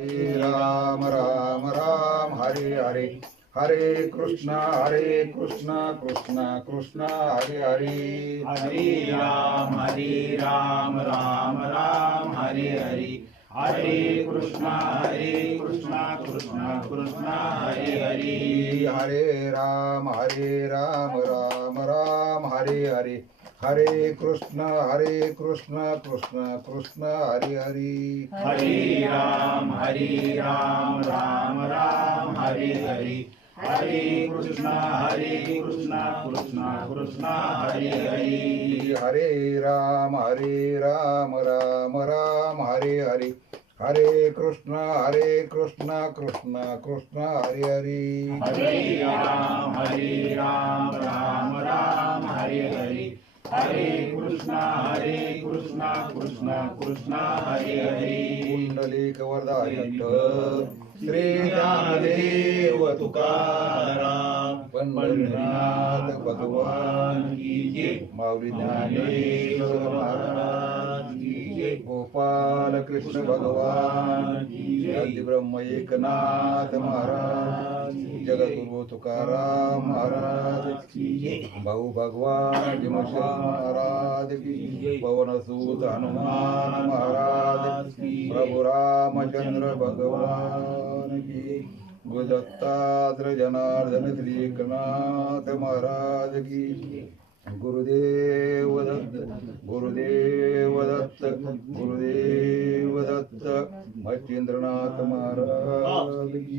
राम राम राम हरे हरे हरे कृष्णा कृष्णा कृष्णा हरे हरे हरे राम राम राम हरे हरे हरे कृष्णा कृष्णा कृष्णा हरे हरे हरे राम राम राम हरे हरे हरे कृष्णा कृष्णा कृष्णा हरे हरे हरे राम राम राम हरे हरे हरे कृष्णा कृष्णा कृष्णा हरे हरे हरे राम राम राम हरे हरे हरे कृष्णा कृष्णा कृष्णा हरे हरे हरे राम राम राम हरे हरे हरे कृष्णा कृष्णा हरे हरे पुंडलिक वरदाय श्री ज्ञानदेव तुकाराम पंढरीनाथ भगवान की जय माऊली ज्ञानेश्वर महाराज की जय गोपाल कृष्ण भगवान आदि ब्रह्म एकनाथ महाराज जगद्गुरु तुकाराम महाराज भाऊ भगवान भीमसेन महाराज की पवनसूत हनुमान महाराज प्रभु रामचंद्र भगवान की गुरुदत्तात्र जनार्दन श्री एकनाथ महाराज की गुरुदेव दत्त मच्छिंद्रनाथ महाराज की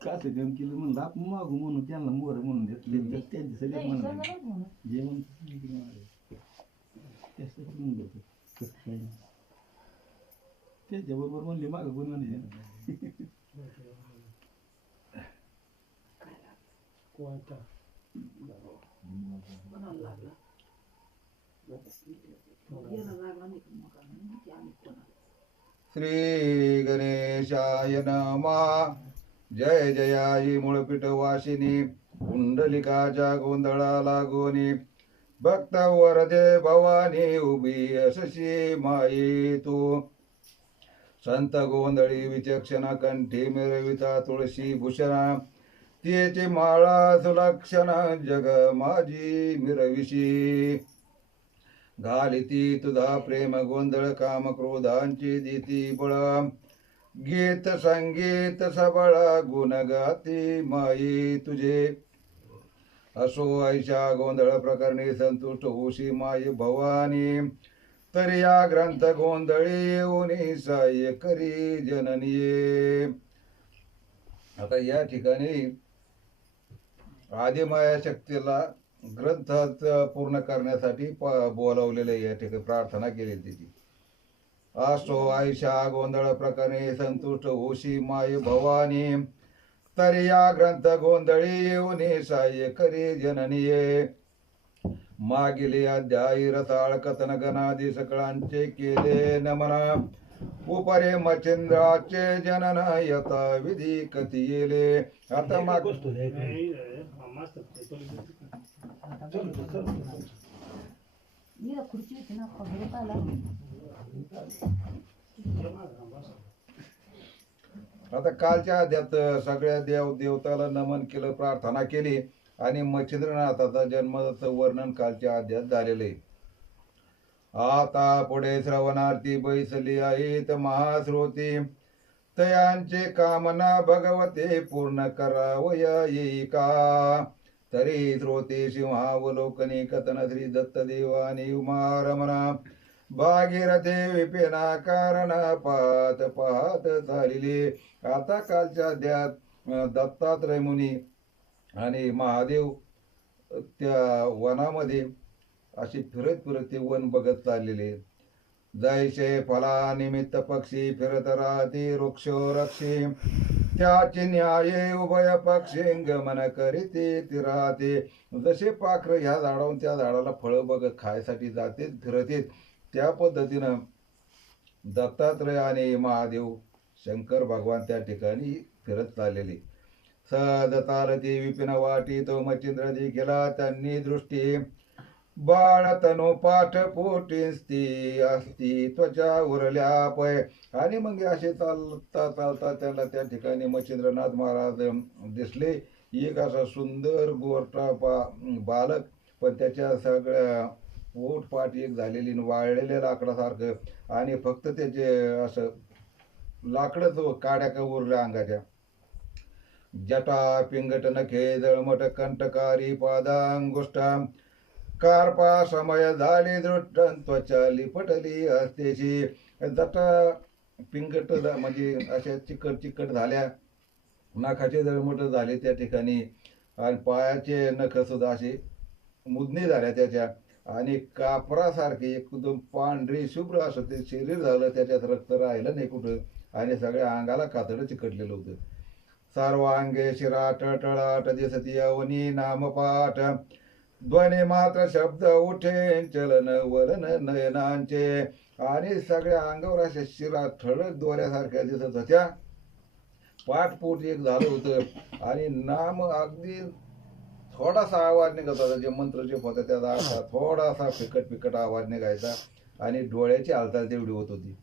काच काम केलं म्हणलं आपण मागू म्हणून त्यांना मोर म्हणून घेतले त्यांचे सगळे म्हणून जेवण त्याच्याबरोबर म्हणले माग पण म्हणे श्री गणेशाय नमः जय जयाई मूळपीठ वासिनी कुंडलिकाच्या गोंधळा लागोनी भक्त वरदे भवानी उभी असशी माई तू संत गोंधळी विचक्षण कंठी मिरविता तुळशी भूषणा तिची माळा सुलक्षण जग माझी मिरविशी घालिती तुझा प्रेम गोंधळ काम क्रोधांची देती बळ गीत संगीत सबळ गुण गाती माई तुझे असो ऐशा गोंधळ प्रकरणी संतुष्ट होशी माई भवानी तरी या ग्रंथ गोंधळी येऊनी साह्य करी जननीये. आता या ठिकाणी आदिमाया शक्तीला ग्रंथ पूर्ण करण्यासाठी बोलावलेले या ठिकाणी प्रार्थना केली तिची. असो आयशा गोंधळ प्रकरणी संतुष्ट होशी माई भवानी तरी या ग्रंथ गोंधळी येऊनी साह्य करी जननीये. मागिले अध्यायी रसाळ कथन गणादी सकळांचे केले नमना उपरे मच्छिंद्राचे जनन यथा विधी कथियेले. आता माग आता कालच्या अध्यात सगळ्या देवताला नमन केलं, प्रार्थना केली आणि मच्छिंद्रनाथाचा जन्माचं वर्णन कालच्या अध्यात झालेलं आहे. आता पुढे श्रवणार्थी बैसली आहेत महाश्रोती तयांचे कामना भगवते पूर्ण करावया येई का. तरी श्रोते सिंहावलोकनी कथन श्री दत्तदेवानी उमारमना भागीरथे विपिना कारण पाहत पाहत झालेले. आता कालच्या अध्यात दत्तात्रय मुनी आणि महादेव त्या वनामध्ये अशी फिरत फिरत ते वन बघत चाललेले. जैसे फला निमित्त पक्षी फिरत राहते वृक्ष रक्षी त्याचे न्याये उभय पक्षी गमन करीते ती राहते. जसे पाखरं ह्या झाडावरून त्या झाडाला फळं बघत खायसाठी जाते फिरते, त्या पद्धतीनं दत्तात्रय आणि महादेव शंकर भगवान त्या ठिकाणी फिरत चाललेले. सहज तारती विपिन वाटी तो मच्छिंद्र देखीला त्यांनी दृष्टी बाळतनो पाठ पोटी असती त्वचा उरल्या पय. आणि मग असे चालता चालता त्याला त्या ठिकाणी मच्छिंद्रनाथ महाराज दिसले. एक असा सुंदर गोरटा बालक, पण त्याच्या सगळ्या पोट पाठ एक झालेली न वाळलेल्या लाकडासारखं, आणि फक्त त्याचे असं लाकडच काड्या का उरल्या अंगाच्या. जटा पिंगट नखे जळमट कंटकारी पादांगुष्टा कार्पा समय झाली दृष्ट त्वचा लिपटली हस्तेची. जटा पिंगट म्हणजे अशा चिकट चिकट झाल्या, नखाचे जळमट झाले त्या ठिकाणी, आणि पायाचे नख सुद्धा असे मुदनी झाल्या त्याच्या, आणि कापरासारखे एकदम पांढरी शुभ्र असं ते शरीर झालं, त्याच्यात रक्त राहिलं नाही कुठं, आणि सगळ्या अंगाला कातडं चिकटलेलं होतं. सर्वांगे शिरा टळाट दिसती अवनी नामपाठ, ध्वनी मात्र शब्द उठे चलन वलन नयनांचे. आणि सगळ्या अंगावर अशा शिरा ठळक दोऱ्यासारख्या दिसत होत्या. पाठपोट एक झालं होतं, आणि नाम अगदी थोडासा आवाज निघत होता. जे मंत्र जे होता त्याचा असा थोडासा फिकट फिकट आवाज निघायचा, आणि डोळ्याची हालचाल तेवढी होत होती.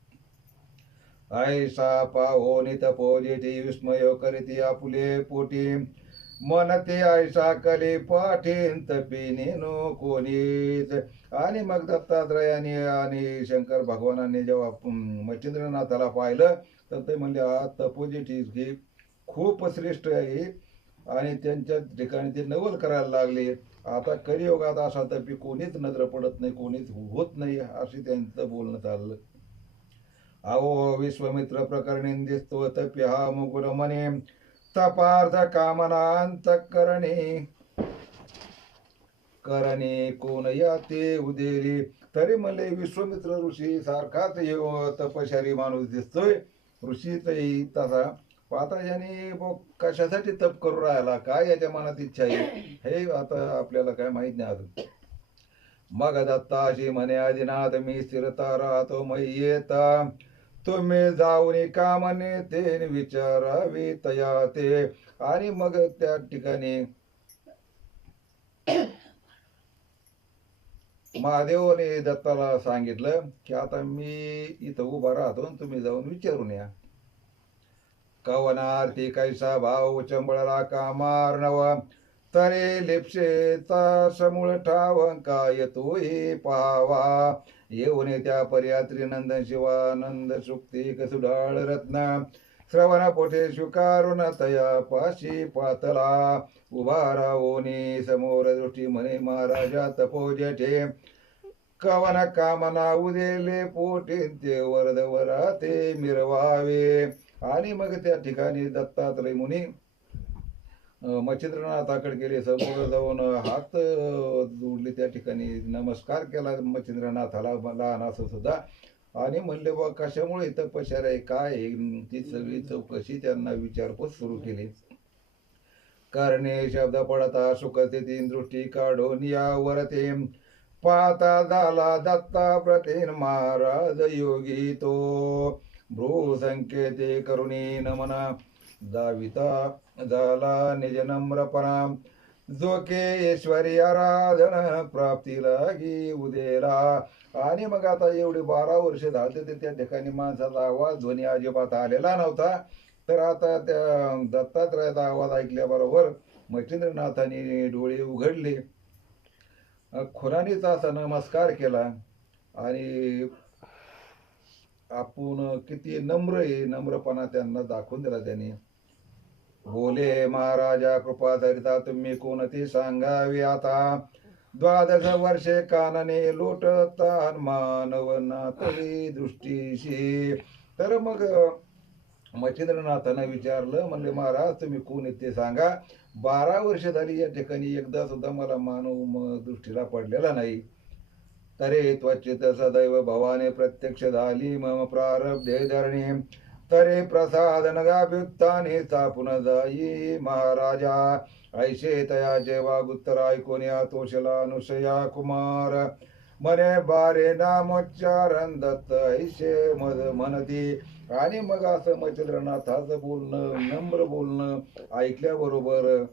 ऐसा पाहोनी तपोजेती विस्मय करीती आपुले पोटी, मनते ऐसा कले पाठीन तपिनी नो कोणीच. आणि मग दत्तात्रयाने आणि शंकर भगवानांनी जेव्हा मच्छिंद्रनाथाला पाहिलं, तर ते म्हणले हा तपोजेटी ही खूप श्रेष्ठ आहे, आणि त्यांच्या ठिकाणी ते नवल करायला लागले. आता कलियुगात असा तपी कोणीच नजर पडत नाही, कोणीच होत नाही, असे त्यांचं बोलणं चाललं. अहो विश्वमित्र प्रकरणी दिसतो तपी हा मुकुर मने, तपार्थ कामनांत करणे कोण या ते उदेली. तरी म्हणले विश्वमित्र ऋषी सारखाच तपशारी माणूस दिसतोय, ऋषीचही तसा. आता याने कशासाठी तप करू राहिला, काय याच्या मनात इच्छा आहे, हे आता आपल्याला काय माहित नाही अजून. मग दत्ताशी म्हणे आदिनाथ मी स्थिरता राहतो मै येता, तुम्ही जाऊन कामने ते विचारावी तया ते. आणि मग त्या ठिकाणी महादेवाने दत्ताला सांगितलं की आता मी इथं उभा राहतो, तुम्ही जाऊन विचारून या. कवनार्थी कैसा भाव चंबळला कामार्णव, तरे लिप्सेचा समूळ ठाव काय तो हे पावा. येऊन त्या पर्यात्री नंदन शिवानंद सुक्ती कसुडाळ रत्न, श्रवण पोटे स्वीकारून तया पाशी पातला. उभा राहोनी समोर दृष्टी म्हणे महाराजा तपोजेठे, कवन कामना उदेले पोटे ते वरदवरा ते मिरवावे. आणि मग त्या ठिकाणी दत्तात्रय मुनी मच्छिंद्रनाथाकडे गेले, समोर जाऊन हात जोडले, त्या ठिकाणी नमस्कार केला मच्छिंद्रनाथाला, लहान असं सुद्धा. आणि म्हणले बा कशामुळे तपश्चर्या आहे, काय ती सगळी चौकशी त्यांना विचारपूस सुरू केली. करणे शब्द पडता सुखस्थिती दृष्टी काढून यावर ते, पाता झाला दत्ता प्रतीन महाराज योगी तो. भ्रू संकेते करुणी नमना दाविता झाला निज नम्रपणा, जो के ईश्वरी आराधन प्राप्ती लागी उदेला. आणि मग आता एवढे 12 वर्ष झाले ते त्या ठिकाणी माणसाचा आवाज ध्वनी अजिबात आलेला नव्हता. तर आता त्या दत्तात्रयाचा आवाज ऐकल्याबरोबर मच्छिंद्रनाथाने डोळे उघडले, खुरानीचा असा नमस्कार केला, आणि आपण किती नम्र आहे, नम्रपणा त्यांना दाखवून दिला त्यांनी. बोले महाराजा कृपा धरिता तुम्ही कोणती सांगावी आता, 12 वर्षे कानने लोटता मानव नातली दृष्टीशी. तर मग मच्छिंद्रनाथानं विचारलं, म्हणले महाराज तुम्ही कोण ते सांगा. 12 वर्ष झाली या ठिकाणी एकदा सुद्धा मला मानव दृष्टीला पडलेला नाही. तरे त्वचित सदैव भवाने प्रत्यक्ष झाली मम प्रारब्धे धरणी, तरे प्रसाद नगाभ्युत्थाने चापून जाई महाराजा. ऐशे तया जेव्हा गुत्तर ऐकोन्या तोषला अनुसया कुमार, मने बारे नामोच्चारण दत्त ऐशे मद म्हणती. आणि मग असं मच्छिंद्रनाथाचं बोलणं, नम्र बोलणं ऐकल्याबरोबर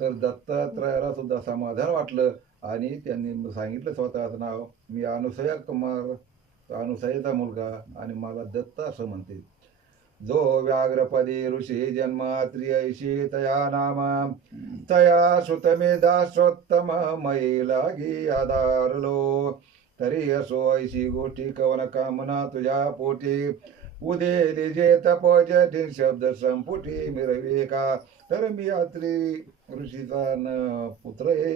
तर दत्तात्रयाला सुद्धा समाधान वाटलं. आणि त्यांनी सांगितलं स्वतःचं नाव, मी अनुसया कुमार, अनुसयेचा मुलगा, आणि मला दत्त असं म्हणते. जो व्याघ्रपदी ऋषी जन्मात्री ऐशी तया नाम, तया सुतमे दासोत्तम मयी लागी आधारलो. तरी असो ऐशी गोष्टी कवन कामना तुझ्या पोटी, उदेली जे तपोज शब्द संपुटी मिरवे का. तर मी अत्री ऋषीचा पुत्र आहे,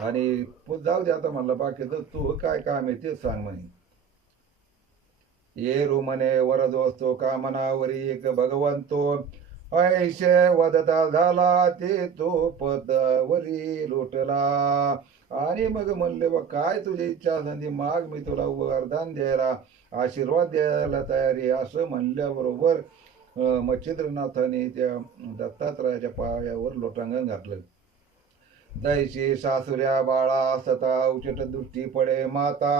आणि जाऊ दे आता म्हणलं, बाकी तर तू काय काम आहे ते सांग म्हणे. ये रुमने वरदोस्तो कामनावरी एक भगवंतो, ऐशे वदता झाला ते तो पदावरी लोटला. आणि मग म्हणले, बा काय तुझी इच्छा असेल ती माग, मी तुला वरदान द्यायला, आशीर्वाद द्यायला तयारी. असं म्हणल्याबरोबर मच्छिंद्रनाथाने त्या दत्तात्रयाच्या पायावर लोटांगण घातलं. दैशी सासुऱ्या बाळा सता उचट दृष्टी पडे माता,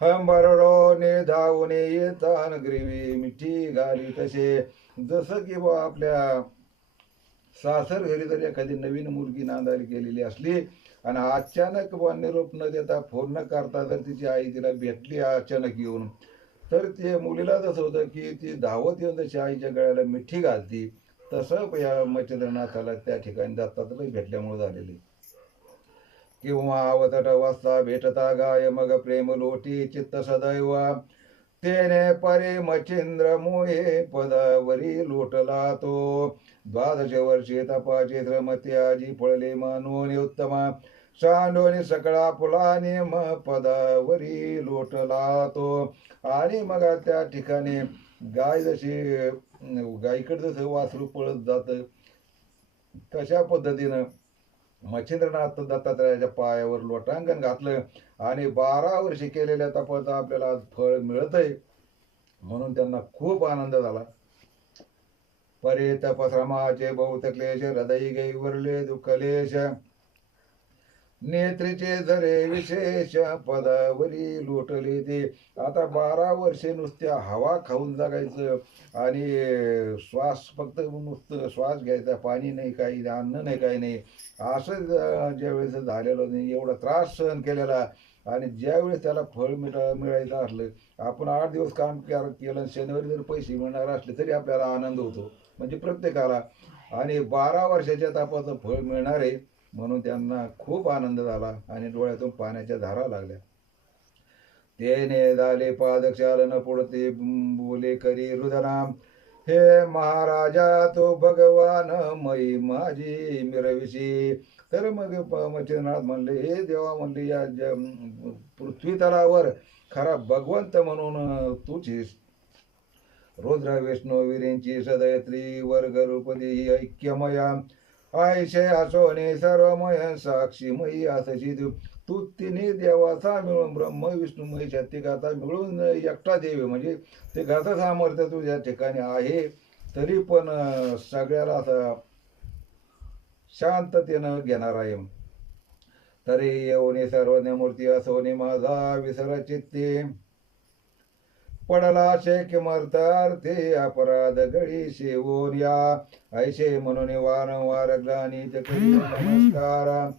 हंबरडो ने धावून येतान ग्रीवी मिठी घाली तसे. जसं की बा आपल्या सासर घरी जर एखादी नवीन मुलगी नांदायला गेलेली असली, आणि अचानक बा निरोप न देता फोन न करता जर तिची आई तिला भेटली अचानक येऊन, तर ते मुलीला जसं होतं की ती धावत येऊन जशी आईच्या गळ्याला मिठी घालती, तसं या मच्छिंद्रनाथाला त्या ठिकाणी दत्तात्रय भेटल्यामुळे झालेले. किंवा अवतट वाजता भेटता गाय मग प्रेम लोटी चित्त सदैव, तेने परी मच्छिंद्र मोहे पदावरी लोटला तो. 12 वर्षे तपाचे श्रमते आजी पळले मानोनी उत्तमा, सांडोनी सकळा फुलाने पदावरी लोटला तो. आणि मग त्या ठिकाणी गाय जशी गायीकडे जसं वासरू पळत जातं, तशा पद्धतीनं मच्छिंद्रनाथ दत्तात्रयाच्या पायावर लोटांगण घातलं, आणि 12 वर्षे केलेल्या तपाचं आपल्याला आज फळ मिळतंय, म्हणून त्यांना खूप आनंद झाला. परे तपश्रमाचे बहुत क्लेश, हृदय गैवरले दुःखलेश, नेत्रीचे जरे विशेष पदावरी लोटले ते. आता 12 वर्षे नुसत्या हवा खाऊन जगायचं, आणि श्वास फक्त नुसतं श्वास घ्यायचा, पाणी नाही, काही अन्न नाही, काही नाही, असं ज्यावेळेस झालेलं नाही, एवढा त्रास सहन केलेला. आणि ज्यावेळेस त्याला फळ मिळायचं असलं, आपण 8 दिवस काम केलं, शनिवारी जर पैसे मिळणार असले तरी आपल्याला आनंद होतो, म्हणजे प्रत्येकाला. आणि 12 वर्षाच्या तापाचं फळ मिळणार आहे, म्हणून त्यांना खूप आनंद झाला, आणि डोळ्यातून पाण्याच्या धारा लागल्या. तेने झाले पादक्षालन पुढते बोले करी रुदनाम, हे महाराजा तो भगवान मई माझी मिरविशी. तर मग मच्छिंद्रनाथ म्हणले, हे देवा म्हणले, या पृथ्वी तलावर खरा भगवंत म्हणून तूच आहेस. रुद्र विष्णू वीरेंची सदयत्री वर्ग रूपदी ऐक्यमया, ऐशे असोने सर्वमय साक्षीमयी असशी तू तिन्ही देवाचा मिळून ब्रह्म विष्णू महेश तिघाचा मिळून एकटा देव, म्हणजे ते घाचं सामर्थ्य तुझ्या ठिकाणी आहे. तरी पण सगळ्याला असा शांततेनं घेणार आहे. तरी येऊने सर्वज्ञ मूर्ती असोने माझा विसर चित्ते, पडला शेक मर्तार्थे अपराध गळी शेवून या. ऐशे म्हणून वारंवार ग्लानित करी नमस्कार,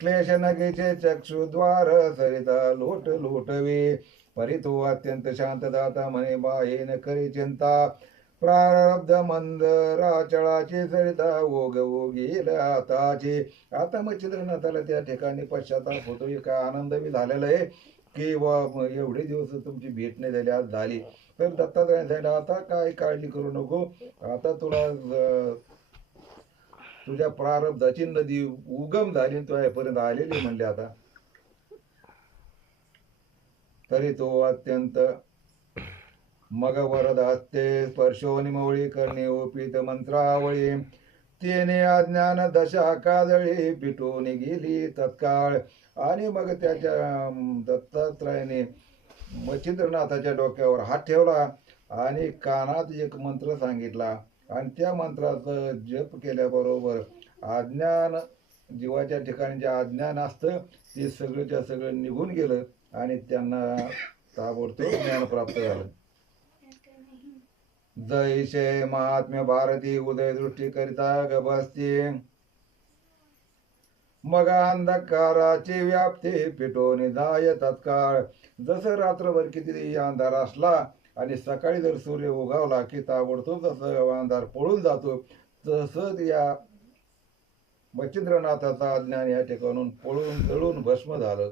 क्लेश नगेचे चक्षुद्वार सरिता लोट लोटवे. परी तो अत्यंत शांत दाता म्हणे बाहेन करी चिंता, प्रारब्ध मंदराचळाची सरिता ओग ओगील आताची. आता मच्छिंद्रनाथाला त्या ठिकाणी पश्चाताप होतो, का आनंद बी झालेला आहे की एवढे दिवस तुमची भेट नाही झाली, आज झाली. तर दत्तात्रयाने सांगितलं, आता काय काळजी करू नको, आता तुला तुझ्या प्रारब्धाची नदी उगम झाली, तू यापर्यंत आलेली म्हणले आता. तरी तो अत्यंत मग वरद हस्ते स्पर्शोनी मवळी करणे ओपित मंत्रावळी, तिने अज्ञान दशा काजळी पिटून गेली तत्काळ. आणि मग त्याच्या दत्तात्रयाने मच्छिंद्रनाथाच्या डोक्यावर हात ठेवला, आणि कानात एक मंत्र सांगितला, आणि त्या मंत्राचं जप केल्याबरोबर अज्ञान, जीवाच्या ठिकाणी जे अज्ञान असतं ते सगळंच्या सगळं निघून गेलं, आणि त्यांना ताबडतोब ज्ञान प्राप्त झालं. जैसे महात्म्य भारती उदय दृष्टी करिता गबसती, मग अंधकाराची व्याप्ती पिटोनी जाय तत्काळ. जसं रात्रभर किती अंधार असला आणि सकाळी जर सूर्य उगावला की ताबडतोब जसं अंधार पळून जातो, तसंच या मच्छिंद्रनाथाचा अज्ञान या ठिकाणून पळून जळून भस्म झालं.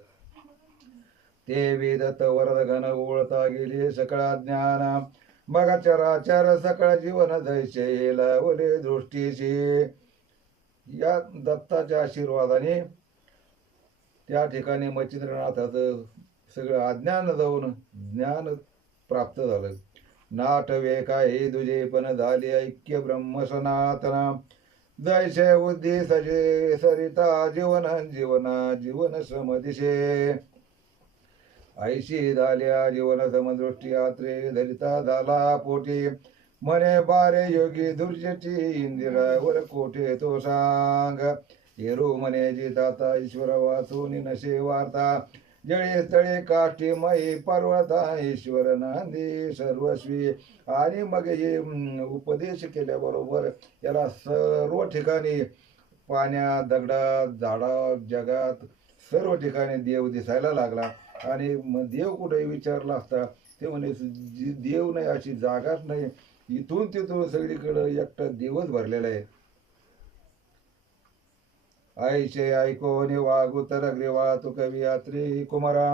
ते वेदत वरद घन ओळता गेले सकळ ज्ञान. मग चराचर सकळ जीवन जैसे लावले दृष्टीचे. या दत्ताच्या आशीर्वादाने त्या ठिकाणी मच्छिंद्रनाथाचं सगळं अज्ञान जाऊन ज्ञान प्राप्त झालं. नाटवे काय तुझे पण झाले ऐक्य ब्रह्म सनातन. जैसे बुद्धी सजे सरिता जीवन जीवना जीवन समदिशे. ऐशी झाल्या जीवन समदृष्टी आत्रे धरिता झाला पोटी. म्हणे बारे योगी दुर्जटी इंदिरावर कोठे तो सांग. येरू म्हणे जिताता ईश्वर वाचून नशे वार्ता. जळे तळे काष्टी मयी पर्वता ईश्वर नांदी सर्वस्वी. आणि मग हे उपदेश केल्याबरोबर याला सर्व ठिकाणी पाण्यात दगडात झाडात जगात सर्व ठिकाणी देव दिसायला लागला. आणि मग देव कुठे विचारला असता ते म्हणे देव नाही अशी जागाच नाही. इथून तिथून सगळीकडं एकटा देवच भरलेला आहे. ऐशे ऐकोनी वागू तर ग्रीवा तू कवी यात्री कुमारा.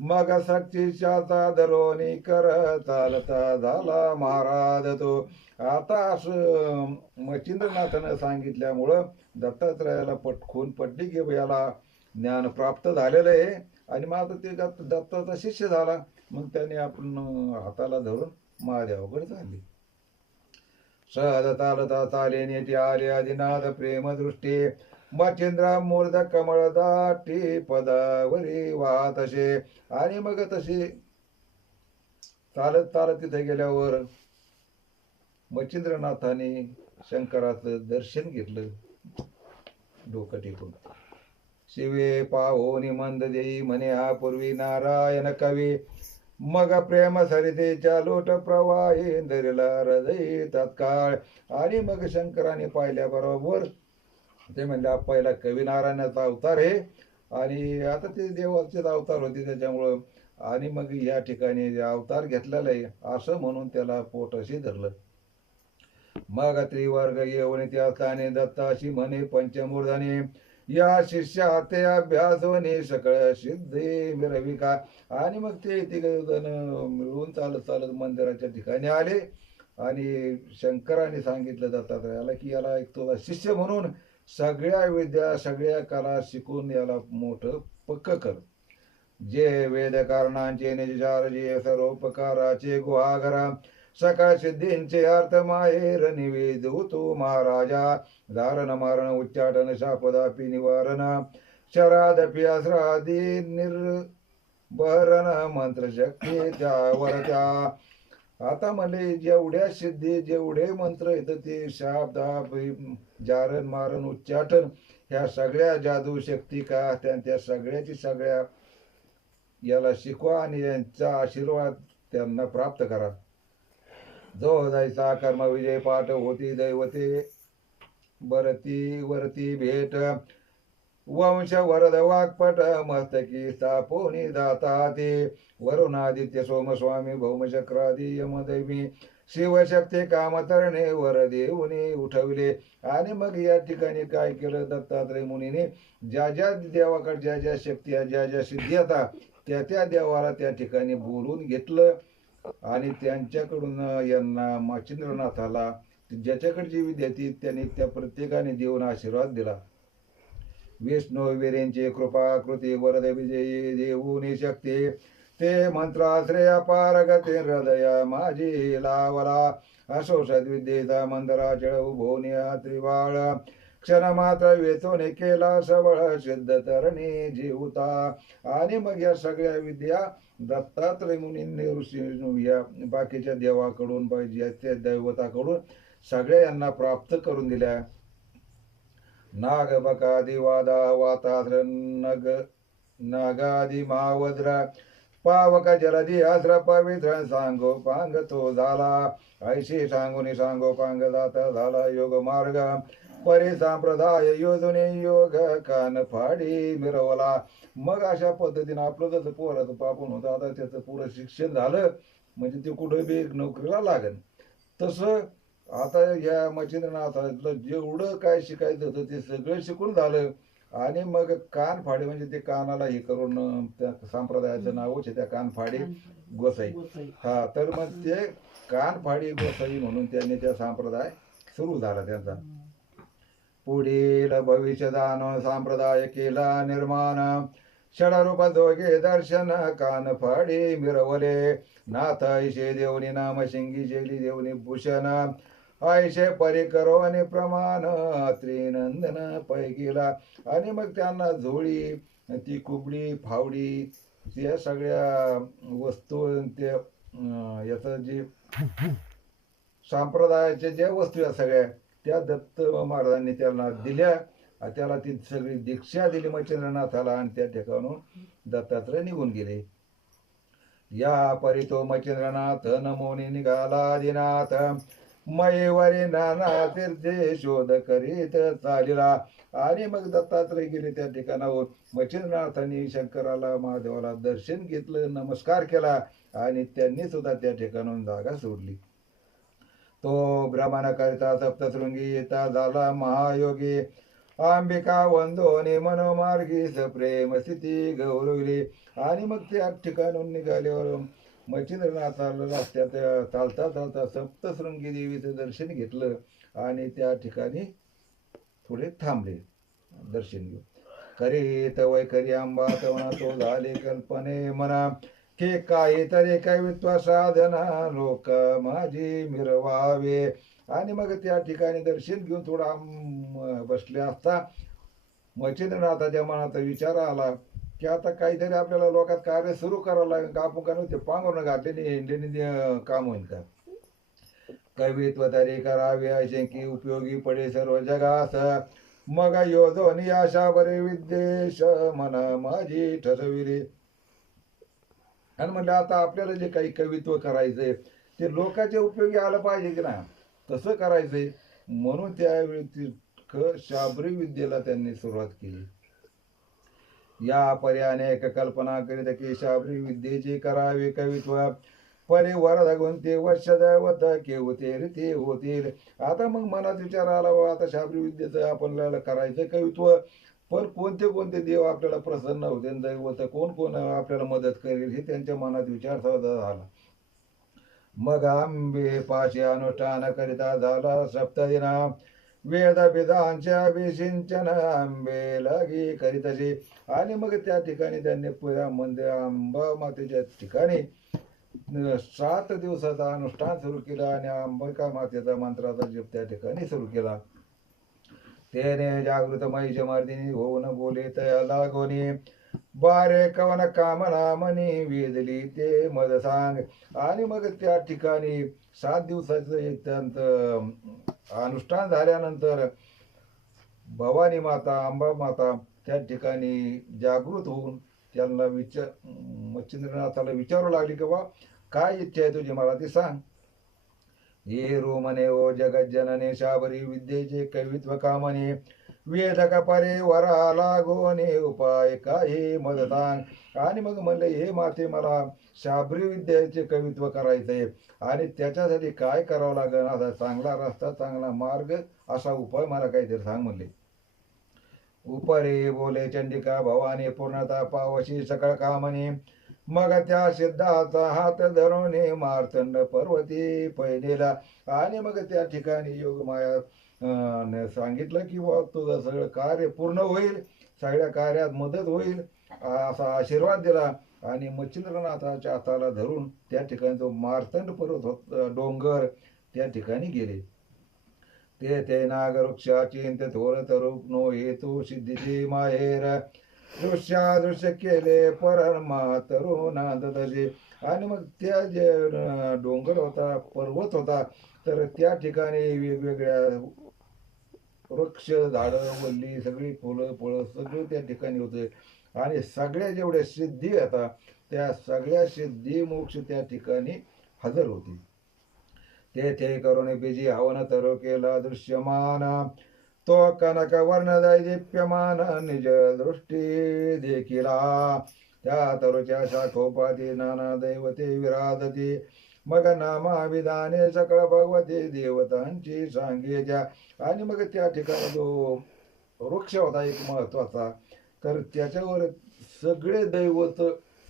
मग सक्तीच्या धरोनी कर चालता झाला महाराज तो. आता असं मच्छिंद्रनाथानं सांगितल्यामुळं दत्तात्रयाला पटखून पडली की याला ज्ञान प्राप्त झालेलं आहे. आणि मग आता ते दत्ताचा शिष्य झाला. मग त्याने आपण हाताला धरून महादेवाकडे चालली. सहज चालता चाले नेटी आले आदिनाथ प्रेम दृष्टी. मच्छिंद्र मूर्ध कमळ दाटी पदावरी वाहतसे. आणि मग तशी चालत चालत तिथे गेल्यावर मच्छिंद्रनाथाने शंकराचं दर्शन घेतलं डोकं टेकून. शिवे पाहोनी मंद देई म्हणे हा पूर्वी नारायण कवी. मग प्रेम सरितेच्या लोट प्रवाही धरला हृदय तत्काळ. आणि मग शंकराने पाहिल्याबरोबर ते म्हणले पहिला कवी नारायणाचा अवतार आहे आणि आता ते देवाचेच अवतार होते त्याच्यामुळं. आणि मग या ठिकाणी अवतार घेतलेला आहे असं म्हणून त्याला पोटाशी धरलं. मग त्रिवर्ग येऊन त्या स्थानी दत्ताशी म्हणे पंचमूर्धाने. या शिष्या ते अभ्यासवने सकळ सिद्धे मिरविका. आणि मग ते तिघजण मिळून चालत चालत मंदिराच्या ठिकाणी आले. आणि शंकराने सांगितलं दत्तात्रयाला की याला एक तुझा शिष्य म्हणून सगळ्या विद्या सगळ्या कला शिकून याला मोठं पक्क कर. जे वेद कारणांचे निजार जे सर्वोपकाराचे गुहागरा. सकळ सिद्धींचे अर्थ माहेर निवेदू तू महाराजा. धारण मारण उच्चाटन शापदापी निवारण. शरादपी अस्रादी निर्भरण मंत्र शक्ती त्यावर त्या. आता म्हणले जेवढ्या सिद्धी जेवढे मंत्र येतं ते शाप दाप जारण मारण उच्चाटन ह्या सगळ्या जादू शक्ती का त्या सगळ्याची सगळ्या याला शिकवा आणि यांचा आशीर्वाद त्यांना प्राप्त करा. जो जायचा कर्म विजय पाठ होती दैवते बरती वरती भेट. वंश वरद वाक्पट मस्तकी स्थापोनी दाता ते. वरुणादित्य सोमस्वामी भौमचक्रादी यमदैवी. शिवशक्ती कामतरणे वर देऊनी उठवले. आणि मग या ठिकाणी काय केलं दत्तात्रय मुनीने ज्या ज्या देवाकडे ज्या ज्या शक्ती ज्या ज्या सिद्धी आता त्या त्या देवाला त्या ठिकाणी बोलून घेतलं. आणि त्यांच्याकडून यांना मच्छिंद्रनाथाला ज्याच्याकडे जी विद्या ती त्यांनी त्या प्रत्येकाने देऊन आशीर्वाद दिला. विष्णू वीरेंची कृपा कृती वरद विजयी देऊनी शक्ती. ते मंत्राश्रया पारगती हृदया माझी लावला. असो सद्विद्येचा मंदरा चळऊ भोनिया त्रिवाळ. क्षणमात्र वेचोने केला सबळ सिद्ध तरणी जीवता. आणि मग या सगळ्या विद्या दत्तात्रय मुनींनी ऋषी या बाकीच्या देवाकडून त्या दैवताकडून सगळ्या यांना प्राप्त करून दिल्या. नाग बकादी वादा वाताद्र नग नागादी मावद्र. पावक जलदी आश्र पवित्र सांगो पांग तो झाला. ऐशी सांगून सांगो पांग जाता झाला योग मार्ग. परे संप्रदाय योजने योग कान फाडी मिरवला. मग अशा पद्धतीनं आपलं जसं पोराचं पापून होतं, आता त्याचं पुरं शिक्षण झालं म्हणजे ते कुठं बी नोकरीला लागेल. तसं आता या मच्छिंद्रनाथाला जेवढं काय शिकायचं होतं ते सगळं शिकून झालं. आणि मग कानफाडी म्हणजे ते कानाला हे करून त्या संप्रदायाचं नावच आहे त्या कानफाडी गोसाई. हा, तर मग ते कानफाडी गोसाई म्हणून त्यांनी त्या संप्रदाय सुरू झाला त्यांचा. पुढील भविष्यदान संप्रदाय केला निर्माण, षडरूप दोघे दर्शन कानफाडी मिरवले. नाथ ऐशे देवनी नाम शिंगी शेली देवनी भूषण, ऐशे परिकरोनी प्रमाण त्रिनंदन पैकीला. आणि मग त्यांना झोळी, ती कुबडी, फावडी, त्या सगळ्या वस्तू, ते याचं जे संप्रदायाच्या ज्या वस्तू आहेत सगळ्या त्या दत्त महाराजांनी त्यांना दिल्या. त्याला ती सगळी दीक्षा दिली मच्छिंद्रनाथाला आणि त्या ठिकाणून दत्तात्रय निघून गेले. या परी तो मच्छिंद्रनाथ नमोनी निघाला आदिनाथ, मयेवरी नाना तीर्थे शोध करीत चालिला. आणि मग दत्तात्रय गेले त्या ठिकाणावर. मच्छिंद्रनाथांनी शंकराला महादेवाला दर्शन घेतलं, नमस्कार केला आणि त्यांनी सुद्धा त्या ठिकाणून जागा सोडली. तो भ्रमण करिता सप्तशृंगी येता झाला महायोगी, अंबिका वंदोनी मनोमार्गी प्रेम स्थिती गौरवली. आणि मग त्या ठिकाणून निघाल्यावर मच्छिंद्रनाथाला रस्त्यात चालता चालता सप्तशृंगी देवीचं दर्शन घेतलं आणि त्या ठिकाणी थोडे थांबले दर्शन घेऊन. करीत वैखरी अंबा तवना तो झाले कल्पने मना, की काहीतरी कवित्व साधना लोक माझी मिरवावे. आणि मग त्या ठिकाणी दर्शन घेऊन थोडा बसले असता मच्छिंद्रनाथाच्या मनात विचार आला की आता काहीतरी आपल्याला लोकात कार्य सुरू करावं लागेल का, आपण काय ते पांघरून घातलेने हिंडीने काम होईल का. कवित्व तरी करावे असे की उपयोगी पडे सर्व जगास, मग योधोनी आशा बरे विद्येश मना माझी ठरविली. आणि म्हणलं आता आपल्याला जे काही कवित्व करायचंय ते लोकांच्या उपयोगी आलं पाहिजे की ना, तसं करायचंय. म्हणून त्यावेळी शाबरी विद्येला त्यांनी सुरुवात केली. या परी अनेक कल्पना करीत की शाबरी विद्येचे करावे कवित्व, परी वरद गुंते वर्ष दैवत केवते रीती होतील. आता मग मनात विचार आला, आता शाबरी विद्येचं आपल्याला करायचं कवित्व, पण कोणते कोणते देव आपल्याला प्रसन्न होते, दैवत कोण कोण आपल्याला मदत करेल, हे त्यांच्या मनात विचार झाला. मग आंबे पाशी अनुष्ठान करिता झाला सप्तदिना, वेद विधांच्या विसिंचन आंबे लागी करीतसे. आणि मग त्या ठिकाणी त्यांनी मंदिर अंबा मातेच्या ठिकाणी 7 दिवसाचा अनुष्ठान सुरू केलं आणि अंबिका मातेचा मंत्राचा जप त्या ठिकाणी सुरू केला. तेने जागृत महिष मर्दिनी होऊन बोले तया लागोनी, बारे कवन कामना मनी वेदली ते मद सांग. आणि मग त्या ठिकाणी 7 दिवसाचं त्यांचं अनुष्ठान झाल्यानंतर भवानी माता, अंबा माता त्या ठिकाणी जागृत होऊन त्यांना मच्छिंद्रनाथाला विचारू लागली की बा काय इच्छा आहे तुझी, मला ती सांग. ये रोमने ओ जगज्जनने शाबरी विद्येचे कवित्व कामने, वेदक परे वरा लागोने उपाय काही मद सांग. आणि मग म्हणले हे माते मला शाबरी विद्येचे कवित्व करायचंय आणि त्याच्यासाठी काय करावं लागेल, असा चांगला रस्ता, चांगला मार्ग, असा उपाय मला काहीतरी सांग म्हणले. उपरे बोले चंडिका भवानी पूर्णता पावशी सकळ कामनी, मग त्या सिद्धाचा हात धरून मार्तंड पर्वती पहिलेला. आणि मग त्या ठिकाणी योगमाया सांगितलं की बा तुझं सगळं कार्य पूर्ण होईल, सगळ्या कार्यात मदत होईल, असा आशीर्वाद दिला. आणि मच्छिंद्रनाथाच्या हाताला धरून त्या ठिकाणी जो मार्तंड पर्वत डोंगर त्या ठिकाणी गेले. ते नागवृक्षा चिंत थोर तरुप नो हेतू सिद्धीचे माहेर, दृश्य केले परमा तरुणांत तसे. आणि मग त्या जे डोंगर होता, पर्वत होता, तर त्या ठिकाणी वेगवेगळ्या वृक्ष, झाडं, वल्ली, सगळी फुलं फळं सगळं त्या ठिकाणी होते. आणि सगळ्या जेवढ्या सिद्धी आता त्या सगळ्या सिद्धी मोक्ष त्या ठिकाणी हजर होती. ते करून बीजी हवन तरो केला दृश्यमान, तो कनक वर्णदय दीप्यमान निज दृष्टी देखिला त्या तरुच्या शाखोपाती नाना दैवते विराधती मग नामाविधाने सकळ भगवती देवतांची सांगेच्या. आणि मग त्या ठिकाणी जो वृक्ष होता एक महत्वाचा, तर त्याच्यावर सगळे दैवत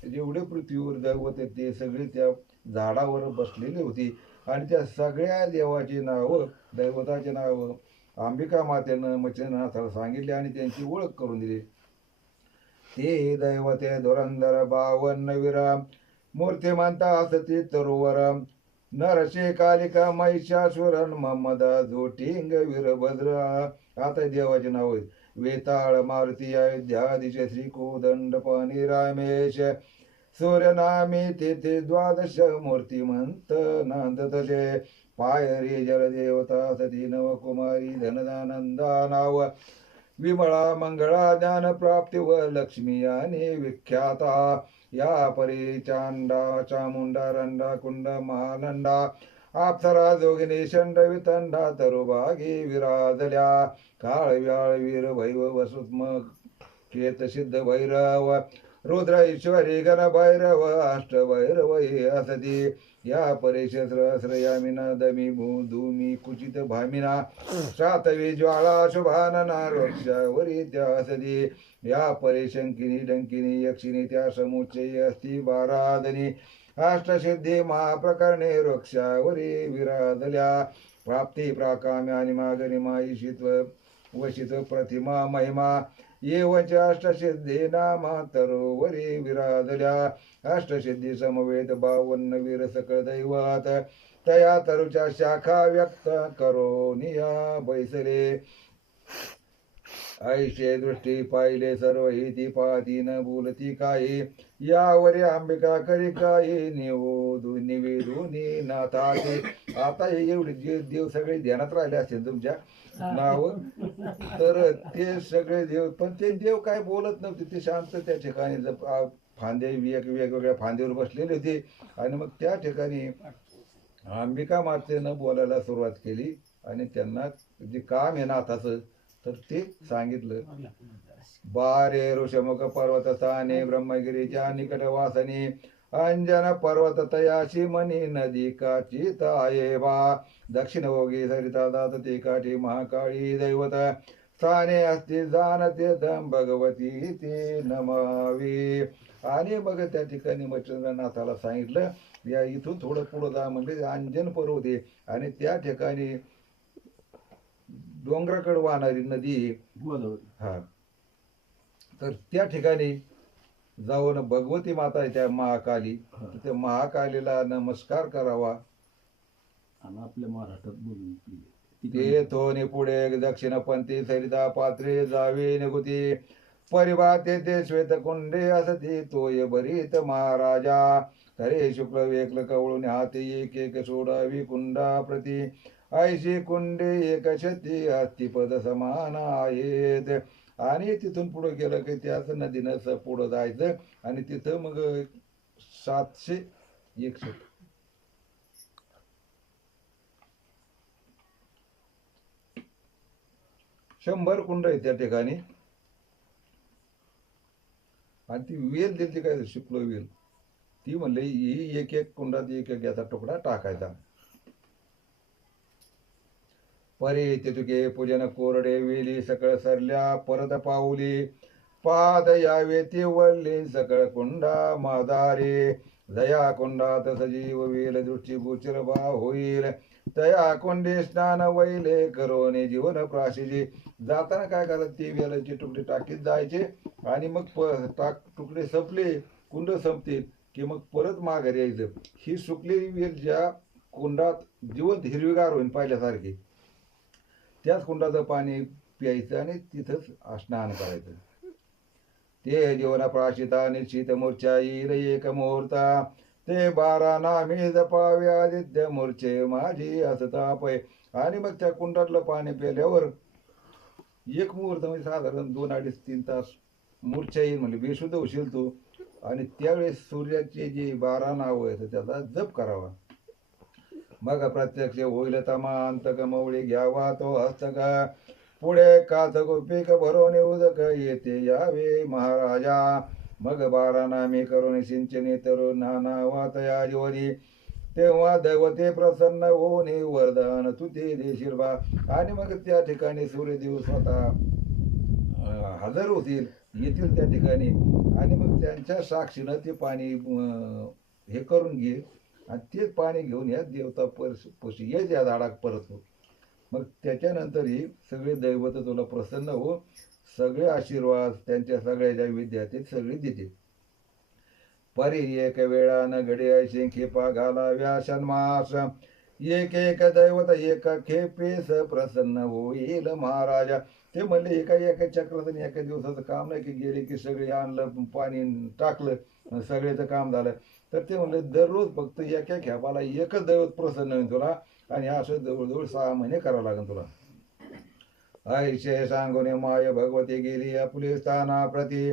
जेवढे पृथ्वीवर दैवत आहेत ते सगळे त्या झाडावर बसलेली होती. आणि त्या सगळ्या देवाची नावं दैवताची नावं अंबिका मातेनं मच्छिंद्रनाथाला सांगितली आणि त्यांची ओळख करून दिली. ते दैवते धुरंधर बावन्न विराम मूर्तिमंता असती तरुवर नरशे कालिका महिषासुरन ममदा जोटिंग वीरभद्र. आता देवाचे नाव आहेत वेताळ मारुती अयोध्याधीश श्री कोदंड पाणी रामेश सूर्यनामी तेथे द्वादश मूर्तिमंत नांदतसे पायरी जलदेवता सती नवकुमारी धनदानंदा नाव विमळा मंगळा ज्ञान प्राप्ती व लक्ष्मी आणि विख्याता या परी चांडा चामुंडा रंडा कुंड महानंदा अप्सरा जोगिनी षंड वितंडा तरुभागी विराजल्या काळ व्याळ वीर भैव वसुत्म केत सिद्ध भैरव रुद्र ईश्वरी गण भैरव अष्ट भैरव हे असती या परिशस्त्र यामिना दमी धूमी कुचित भामिना सातवी ज्वाळा शुभानना वृक्षावरी त्या असती या परिशंकिनी डंकिनी यक्षिणी त्या समुच्चय अस्ति बाराधनी अष्टसिद्धी महाप्रकरणे वृक्षावरी विराजल्या प्राप्ती प्राकाम्य आणि मागणी माईशित्व वशित प्रतिमा महिमा येवच अष्टसिद्धी नामा तरोवरी विराजल्या अष्टसिद्धी समवेत 52 वीर सकळ दैवत तया तरुच्या शाखा व्यक्त करोनिया बैसले ऐशे दृष्टी पाहिले सर्व ही ती पाहती न बोलती काही यावरी अंबिका करी काही निवेदुनी नाथाची. आता हे एवढे जे देव सगळे ध्यानात राहिले असतील तुमच्या नाव, तर ते सगळे देव, पण ते देव काय बोलत नव्हते, ते शांत त्या ठिकाणी फांदे वेगवेगळ्या फांदीवर बसलेले होते. आणि मग त्या ठिकाणी अंबिका मातेनं बोलायला सुरुवात केली आणि त्यांना जे काम आहे नाथाचं तर ते सांगितलं. बारे ऋषमुख पर्वत स्थाने ब्रह्मगिरीच्या निकट वासनी अंजन पर्वत तयाशी मनी नदी काची ताये बा दक्षिण ओगी सरिता दात ते काठी महाकाळी दैवत स्थाने असती जाणते दम भगवती ते नमावी. आणि मग त्या ठिकाणी मच्छिंद्रनाथाला सांगितलं या इथून थोडं पुढं जा म्हणजे अंजन पर्वत आहे आणि त्या ठिकाणी डोंगराकडे वाहणारी नदी हा, तर त्या ठिकाणी जाऊन भगवती माता आहे त्या महाकाली, त्या महाकालीला नमस्कार करावा. आणि आपल्या महाराष्ट्रात बोलून ते थोने पुढे दक्षिणपंथी सरिता पात्रे जावे निगुती परिभाते ते श्वेतकुंडे असती तोय भरीत महाराजा खरे शुक्ल वेकल कवळून हाती एक एक सोडावी कुंडा प्रती ऐशी कुंडे एक शती हस्तिपद समान आहेत. आणि तिथून पुढे गेलं की त्याच नदीनं पुढं जायचं आणि तिथं मग 761 100 कुंड आहेत त्या ठिकाणी. आणि ती वेल दिली काय शुक्ल वेल, ती म्हणले ही एक एक कुंडात एक एक याचा तुकडा टाकायचा. परे तितुके पूजन कोरडे वेली सकळ सरल्या परत पाऊली पाद यावे ते वल्ली सकळ कुंडा मादारे दया कुंडात सजीव वेल दृष्टी गोचर बा होईल तया कुंडे स्नान वैले करोने जीवन प्राशिजी. जाताना काय करत ते वेलाचे तुकडे टाकीत जायचे आणि मग तुकडे संपले कुंड संपतील की मग परत माघारी यायचं. ही सुकलेली वेल ज्या कुंडात जिवंत हिरवीगार होईल पाहिल्यासारखी त्याच कुंडाचं पाणी प्यायचं आणि तिथंच स्नान करायचं. ते जीवन प्राशिता निश्चित मूर्छा येईल एक मुहूर्ता ते 12 नामे जपावे आदित्य मूर्छे माझी असता पै. आणि मग त्या कुंडातलं पाणी प्यायल्यावर एक मुहूर्त म्हणजे साधारण 2 अडीच 3 तास मूर्छा येईल म्हणजे बेशुद्ध होशील तू. आणि त्यावेळेस सूर्याचे जे 12 नाव आहेत त्याचा जप करावा. मग प्रत्यक्ष होईल तमा अंतक मवळी घ्यावा तो हस्तक पुढे काच पीक भरून उदक येते यावे महाराजा. मग बारा नामे करून सिंचने तरुण नाना वातया जोरी. तेव्हा दैवते प्रसन्न होऊन वरदान तुते देशील बा. आणि मग त्या ठिकाणी सूर्यदेव स्वतः हजर होतील, येतील त्या ठिकाणी. आणि मग त्यांच्या साक्षीनं ते पाणी हे करून घे, आणि तेच पाणी घेऊन या देवता पशी येच या झाडाक परत हो. मग त्याच्यानंतर ही सगळे दैवत तुला प्रसन्न हो, सगळे आशीर्वाद त्यांच्या सगळ्याच्या विद्यार्थी सगळे देतील. परी एक वेळानं घडे शेंखेपा घालाव्या षण्मास. एक एक दैवत एका खेपेस प्रसन्न होईल महाराजा. ते म्हणले एका चक्रात एका दिवसाचं काम नाही की गेले की सगळे आणलं पाणी टाकलं सगळ्याचं काम झालं. तर ते म्हणले दररोज फक्त एका खेपाला एकच दैवत प्रसन्न होईल तुला, आणि असं जवळजवळ 6 महिने करावं लागेल तुला. ऐशे सांगून माय भगवती गेली आपली स्थाना प्रती.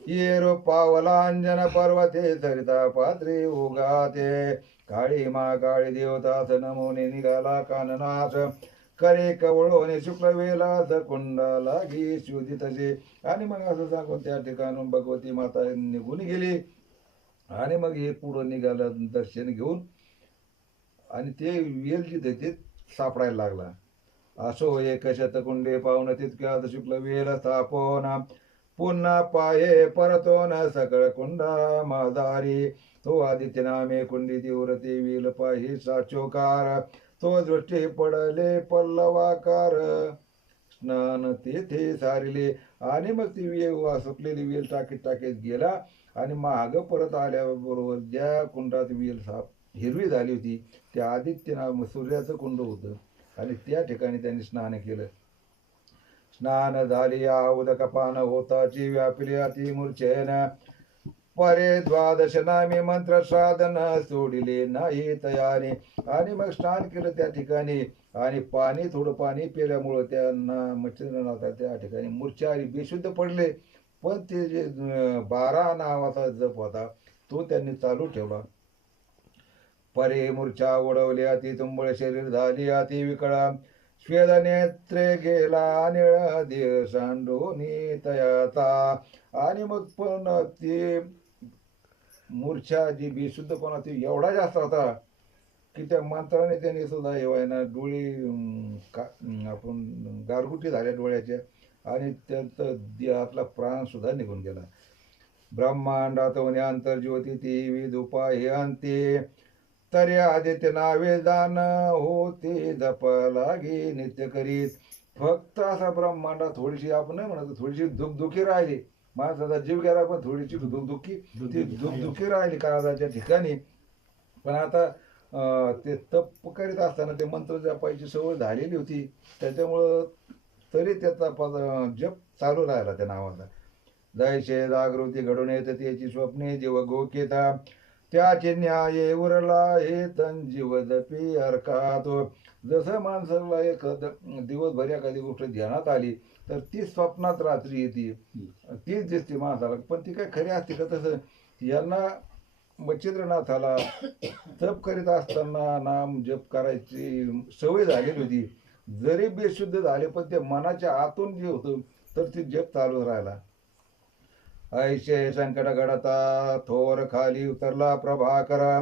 ये पावला अंजन पर्वते सरिता पात्री उगाते. काळी मा काळी देवतास नमोने निघाला काननाश. करे कवळोने शुक्ल वेलास कुंडा लागी शोधितसे. आणि मग असं सांगून त्या ठिकाणून भगवती माता निघून गेली. आणि मग हे पुढं निघालं दर्शन घेऊन, आणि ते वेल जिथे ते सापडायला लागला. असो एक शतकुंडे पाहुण तितक्यात शुक्ल वेल स्थापना. पुन्हा पाये परतोन सकळ कुंडा मादारी. तो आदित्य नामे कुंडी तीव्रते वेल पाहि साचोकार. तो दृष्टी पडले पल्लवाकार. स्नान तेथे सारिले. आणि मग ती सुकलेली वेल टाकीत टाकीत गेला. आणि माग परत आल्याबरोबर ज्या कुंडात वेल हिरवी झाली होती त्या आदित्य नाम सूर्याचं कुंड होतं, आणि त्या ठिकाणी त्यांनी स्नान केलं. स्नान झाली उदक पान होताची व्यापिली अति मूर्छेन. परे द्वादश नामे मंत्र साधन सोडिले नाही तयाने. आणि मग स्नान केलं त्या ठिकाणी, आणि पाणी थोडं पाणी पिल्यामुळं त्यांना मच्छिंद्रनाथ त्या ठिकाणी मूर्छा आली, बेशुद्ध पडले. पण ते जे 12 नावाचा जप होता तो त्यांनी चालू ठेवला. परे मूर्छा उडवली अति तुंबळ शरीर झाली अति विकळा. श्वेद नेत्रे गेला निळ देह सांडोनी तयाचा. आणि मग पण ते मूर्छा जी बेशुद्धपणा ती एवढा जास्त होता की त्या मंत्राने त्यांनी सुद्धा येवायना डोळे आपण गारगुटी झाल्या डोळ्याच्या, आणि त्यांचा देहातला प्राण सुद्धा निघून गेला. ब्रह्मांडात अंतर्ज्योती ती विदुपा हे अंते. तरी आदित्य नावे दान होते जप लागे नित्य करीत. फक्त असा ब्रह्मांडात थोडीशी आपण नाही म्हणत थोडीशी दुखदुखी राहिली, माणसाचा जीव गेला पण थोडीशी दुखदुखी राहिली काळाच्या ठिकाणी. पण आता ते तप करीत असताना ते मंत्र जपायची सवय झालेली होती, त्याच्यामुळं तरी त्याचा जप चालू राहिला त्या नावाचा. जैसे जागृती घडून येते त्याची स्वप्ने जीव गोकेता. त्याचे न्याय उरला हे तन जीव जपी हरकातो. जसं माणसाला दिवसभर एखादी गोष्ट ध्यानात आली तर ती स्वप्नात रात्री येते, तीच दिसते माणसाला, पण ती काय खरी असते का? तसं यांना मच्छिंद्रनाथाला जप करीत असताना नाम जप करायची सवय झालेली होती. जरी बेशुद्ध झाले पण ते मनाच्या आतून जे होतं तर ते जप चालू राहिला. ऐशे संकट घडता थोर खाली उतरला प्रभाकर.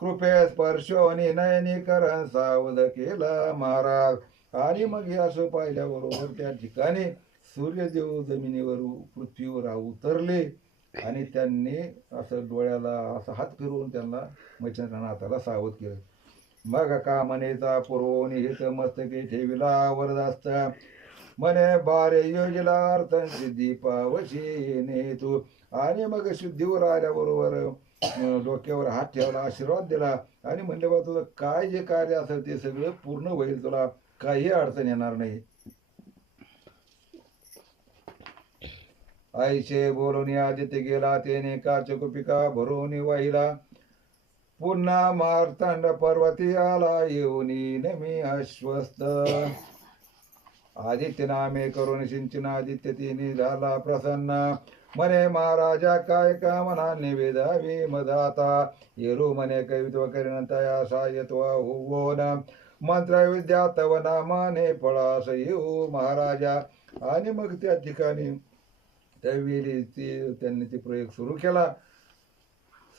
कृपे स्पर्शोनी नयनी करण सावध केला महाराज. आणि मग हे असं पाहिल्याबरोबर त्या ठिकाणी सूर्यदेव जमिनीवर पृथ्वीवर उतरले, आणि त्यांनी असं डोळ्याला असं हात फिरवून त्यांना मच्छिंद्रनाथाला सावध केलं. मग कामनेचा पुरवून हित मस्तके ठेविला वरदास्त. मने बारे योजला अर्थ सिद्धी पावशी नेतू. आणि मग शुद्धीवर आल्याबरोबर डोक्यावर हात ठेवला, आशीर्वाद दिला, आणि म्हणले बा तुझं काय जे कार्य असेल ते सगळं पूर्ण होईल, तुला काही अडचण येणार नाही. आईशे बोलून आदित्य गेला तेने काचकुपिका भरून वाहिला. पुन्हा मार्तांड पर्वती आला येऊनी नमी अश्वस्त. आदित्य नामे करून सिंचन आदित्य तिने झाला प्रसन्न. मने महाराजा काय कामना निवेदावी मदाता. येरू मने कवित्व करीन तया सायत्वा होवोन. मंत्रविद्या तव नामाने फळास येऊ महाराजा. आणि मग त्या ठिकाणी त्यावेळी त्यांनी ते प्रयोग सुरू केला.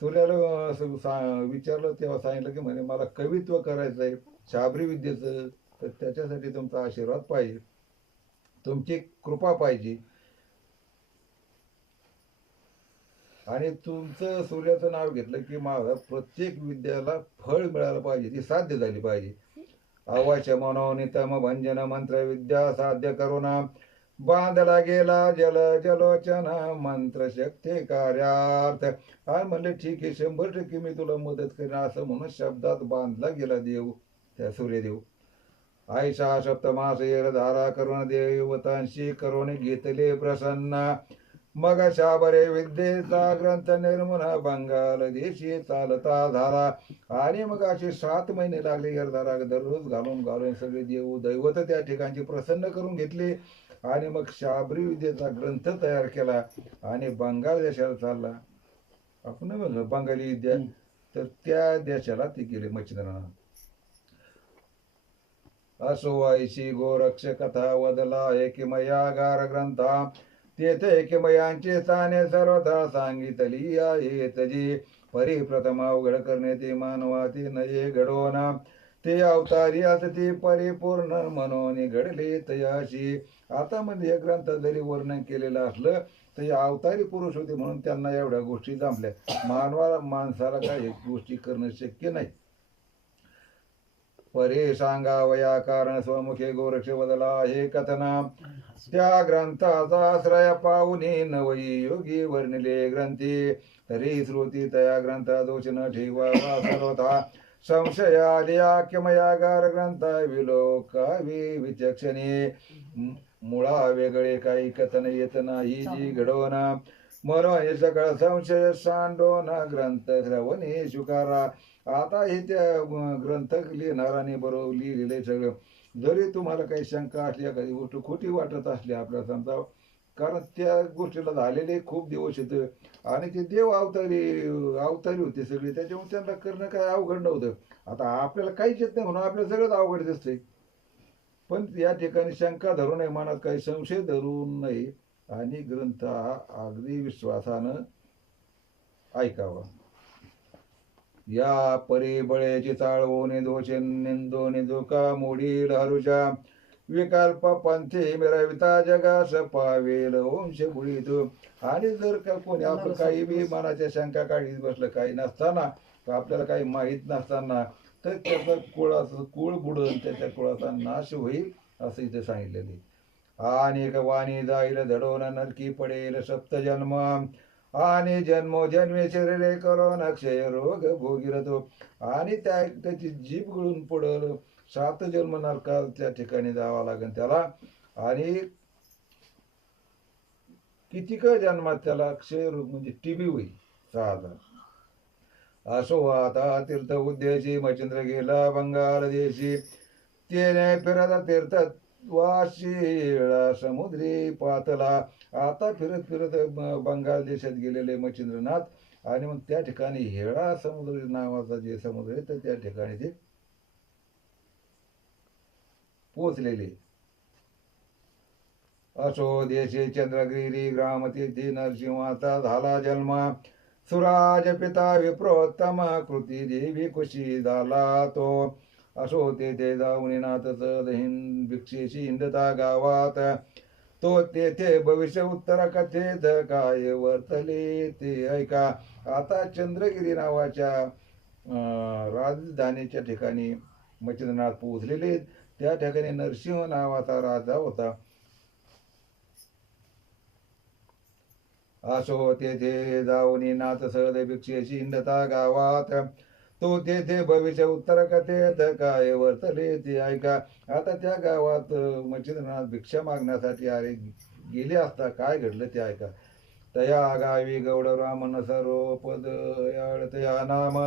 सूर्याला विचारलं तेव्हा सांगितलं की म्हणे मला कवित्व करायचं आहे शाबरी विद्येचं, तर त्याच्यासाठी तुमचा आशीर्वाद पाहिजे, तुमची कृपा पाहिजे, आणि तुमचं सूर्याचं नाव घेतलं की माझा प्रत्येक विद्याला फळ मिळालं पाहिजे, ती साध्य झाली पाहिजे. अवश्य मनोनितम भंजन मंत्र विद्या साध्य करुणा बांधला गेला जल जलोचन मंत्र शक्ती कार्यार्थ. आणि म्हणले ठीक आहे 100% मी तुला मदत करेन असं म्हणून शब्दात बांधला गेला देव, त्या सूर्यदेव. आयशा सप्तमास येर धारा करुण देवतांशी करुण घेतले प्रसन्न. मग शाबरे विद्येचा ग्रंथ निर्मून बंगाल देशी चालता झाला. आणि मग असे 7 महिने लागले यरधारा दररोज घालून घालून सगळे देव दैवत त्या ठिकाणची प्रसन्न करून घेतले. आणि मग शाबरी विद्येचा ग्रंथ तयार केला आणि बंगाल देशाला चालला. आपण म्हणलं बंगाली विद्या, तर त्या देशाला ती गेले मच्छिंद्रनाथ. असो आईशी गोरक्ष कथा वदला एकिमयागार ग्रंथा, तेथे एकिमयांचे स्थाने सर्वथा सांगितली आहे तजी. परिप्रथम अवघड करणे ते मानवाती नये घडवना, ते अवतारी असती परिपूर्ण म्हणून घडले तयाशी. आता म्हणजे या ग्रंथात जरी वर्णन केलेलं असलं तर या अवतारी पुरुष होते म्हणून त्यांना एवढ्या गोष्टी जमल्या. माणसाला काही गोष्टी करणं शक्य नाही. परे सांगावया कारण स्वमुखे गोरक्ष बदला हे कथना, त्या ग्रंथाचा आश्रय पाहुनी नवई योगी वर्णिले ग्रंथी. तरी श्रुती तया ग्रंथा दोष न ठेवावा सर्वथा, संशय आलिया किमयागार ग्रंथ विलोकावी विचक्षणे. मुळा वेगळे काही कथन येत नाही जी घडवना, म्हणून सकळ संशय सांडोन ग्रंथ श्रवणे स्वीकारा. आता हे त्या ग्रंथ लिहिणाराने बरोबर लिहिलेलं सगळं. जरी तुम्हाला काही शंका असली, एखादी गोष्ट खोटी वाटत असली आपल्याला समजा, कारण त्या गोष्टीला झालेले खूप दिवस येतं आणि ते देव अवतारी होते सगळे, त्याच्यामुळे त्यांना करणं काय अवघड नव्हतं. आता आपल्याला काहीच येत नाही म्हणून आपल्याला सगळंच अवघड दिसतंय. पण या ठिकाणी शंका धरू नये, मनात काही संशय धरू नये आणि ग्रंथ हा अगदी विश्वासानं ऐकावा. या परिबळेची चाळवणे दोषे निंदोने धोका मोडील हरुषा, विकल्प पंथी मिरविता जगास पावेल वंश बुडीत. आणि जर का कोणी आपलं काही बी मनाच्या शंका काढीत बसलं, काही नसताना, आपल्याला काही माहीत नसताना, तर त्याचा कुळ बुडून त्याच्या कुळाचा नाश होईल असं इथे सांगितलेले. आणि वाणी जाईल धडवून नरकी पडेल सप्तजन्म, आणि जन्मोजन्मी शरीरे करून अक्षय रोग भोगिरतो. आणि त्याची जीभ गळून पडल, 7 जन्म नरकात त्या ठिकाणी जावं लागेल त्याला. आणि कितीक जन्मात त्याला अक्षय रोग म्हणजे टीबी होईल 6,000. असो आता तीर्थ उद्देशी मच्छिंद्र गेला बंगाल देशी, तेने फिरत तीर्थ वाशी समुद्री पातला. आता फिरत फिरत बंगाल देशात गेलेले मच्छिंद्रनाथ, आणि मग त्या ठिकाणी हेळा समुद्र नावाचा जे समुद्र आहे तर त्या ठिकाणी ते पोचलेले. असो देशे चंद्रगिरी ग्रामतीर्थी नरसिंहाचा झाला जन्म, सुराज पिता विप्रोत्तम कृती देवी कुशी झाला तो. असो तेथे जाऊन नाथच भिक्षेशी हिंडता गावात, तो तेथे भविष्य उत्तर कथेत काय वर्तले ते ऐका. आता चंद्रगिरी नावाच्या राजधानीच्या ठिकाणी मच्छिंद्रनाथ पोहोचलेले. त्या ठिकाणी नरसिंह नावाचा राजा होता. असो तेथे जाऊन नाथ सहज भिक्षेशी हिंडता गावात, तो तेथे भविष्य उत्तर कथेत काय वर्तले ते ऐका. आता त्या गावात मच्छिंद्रनाथ भिक्षा मागण्यासाठी गेले असता काय घडलं ते ऐका. तया गावी गौड ब्राह्मण सर्वपद तया नाम,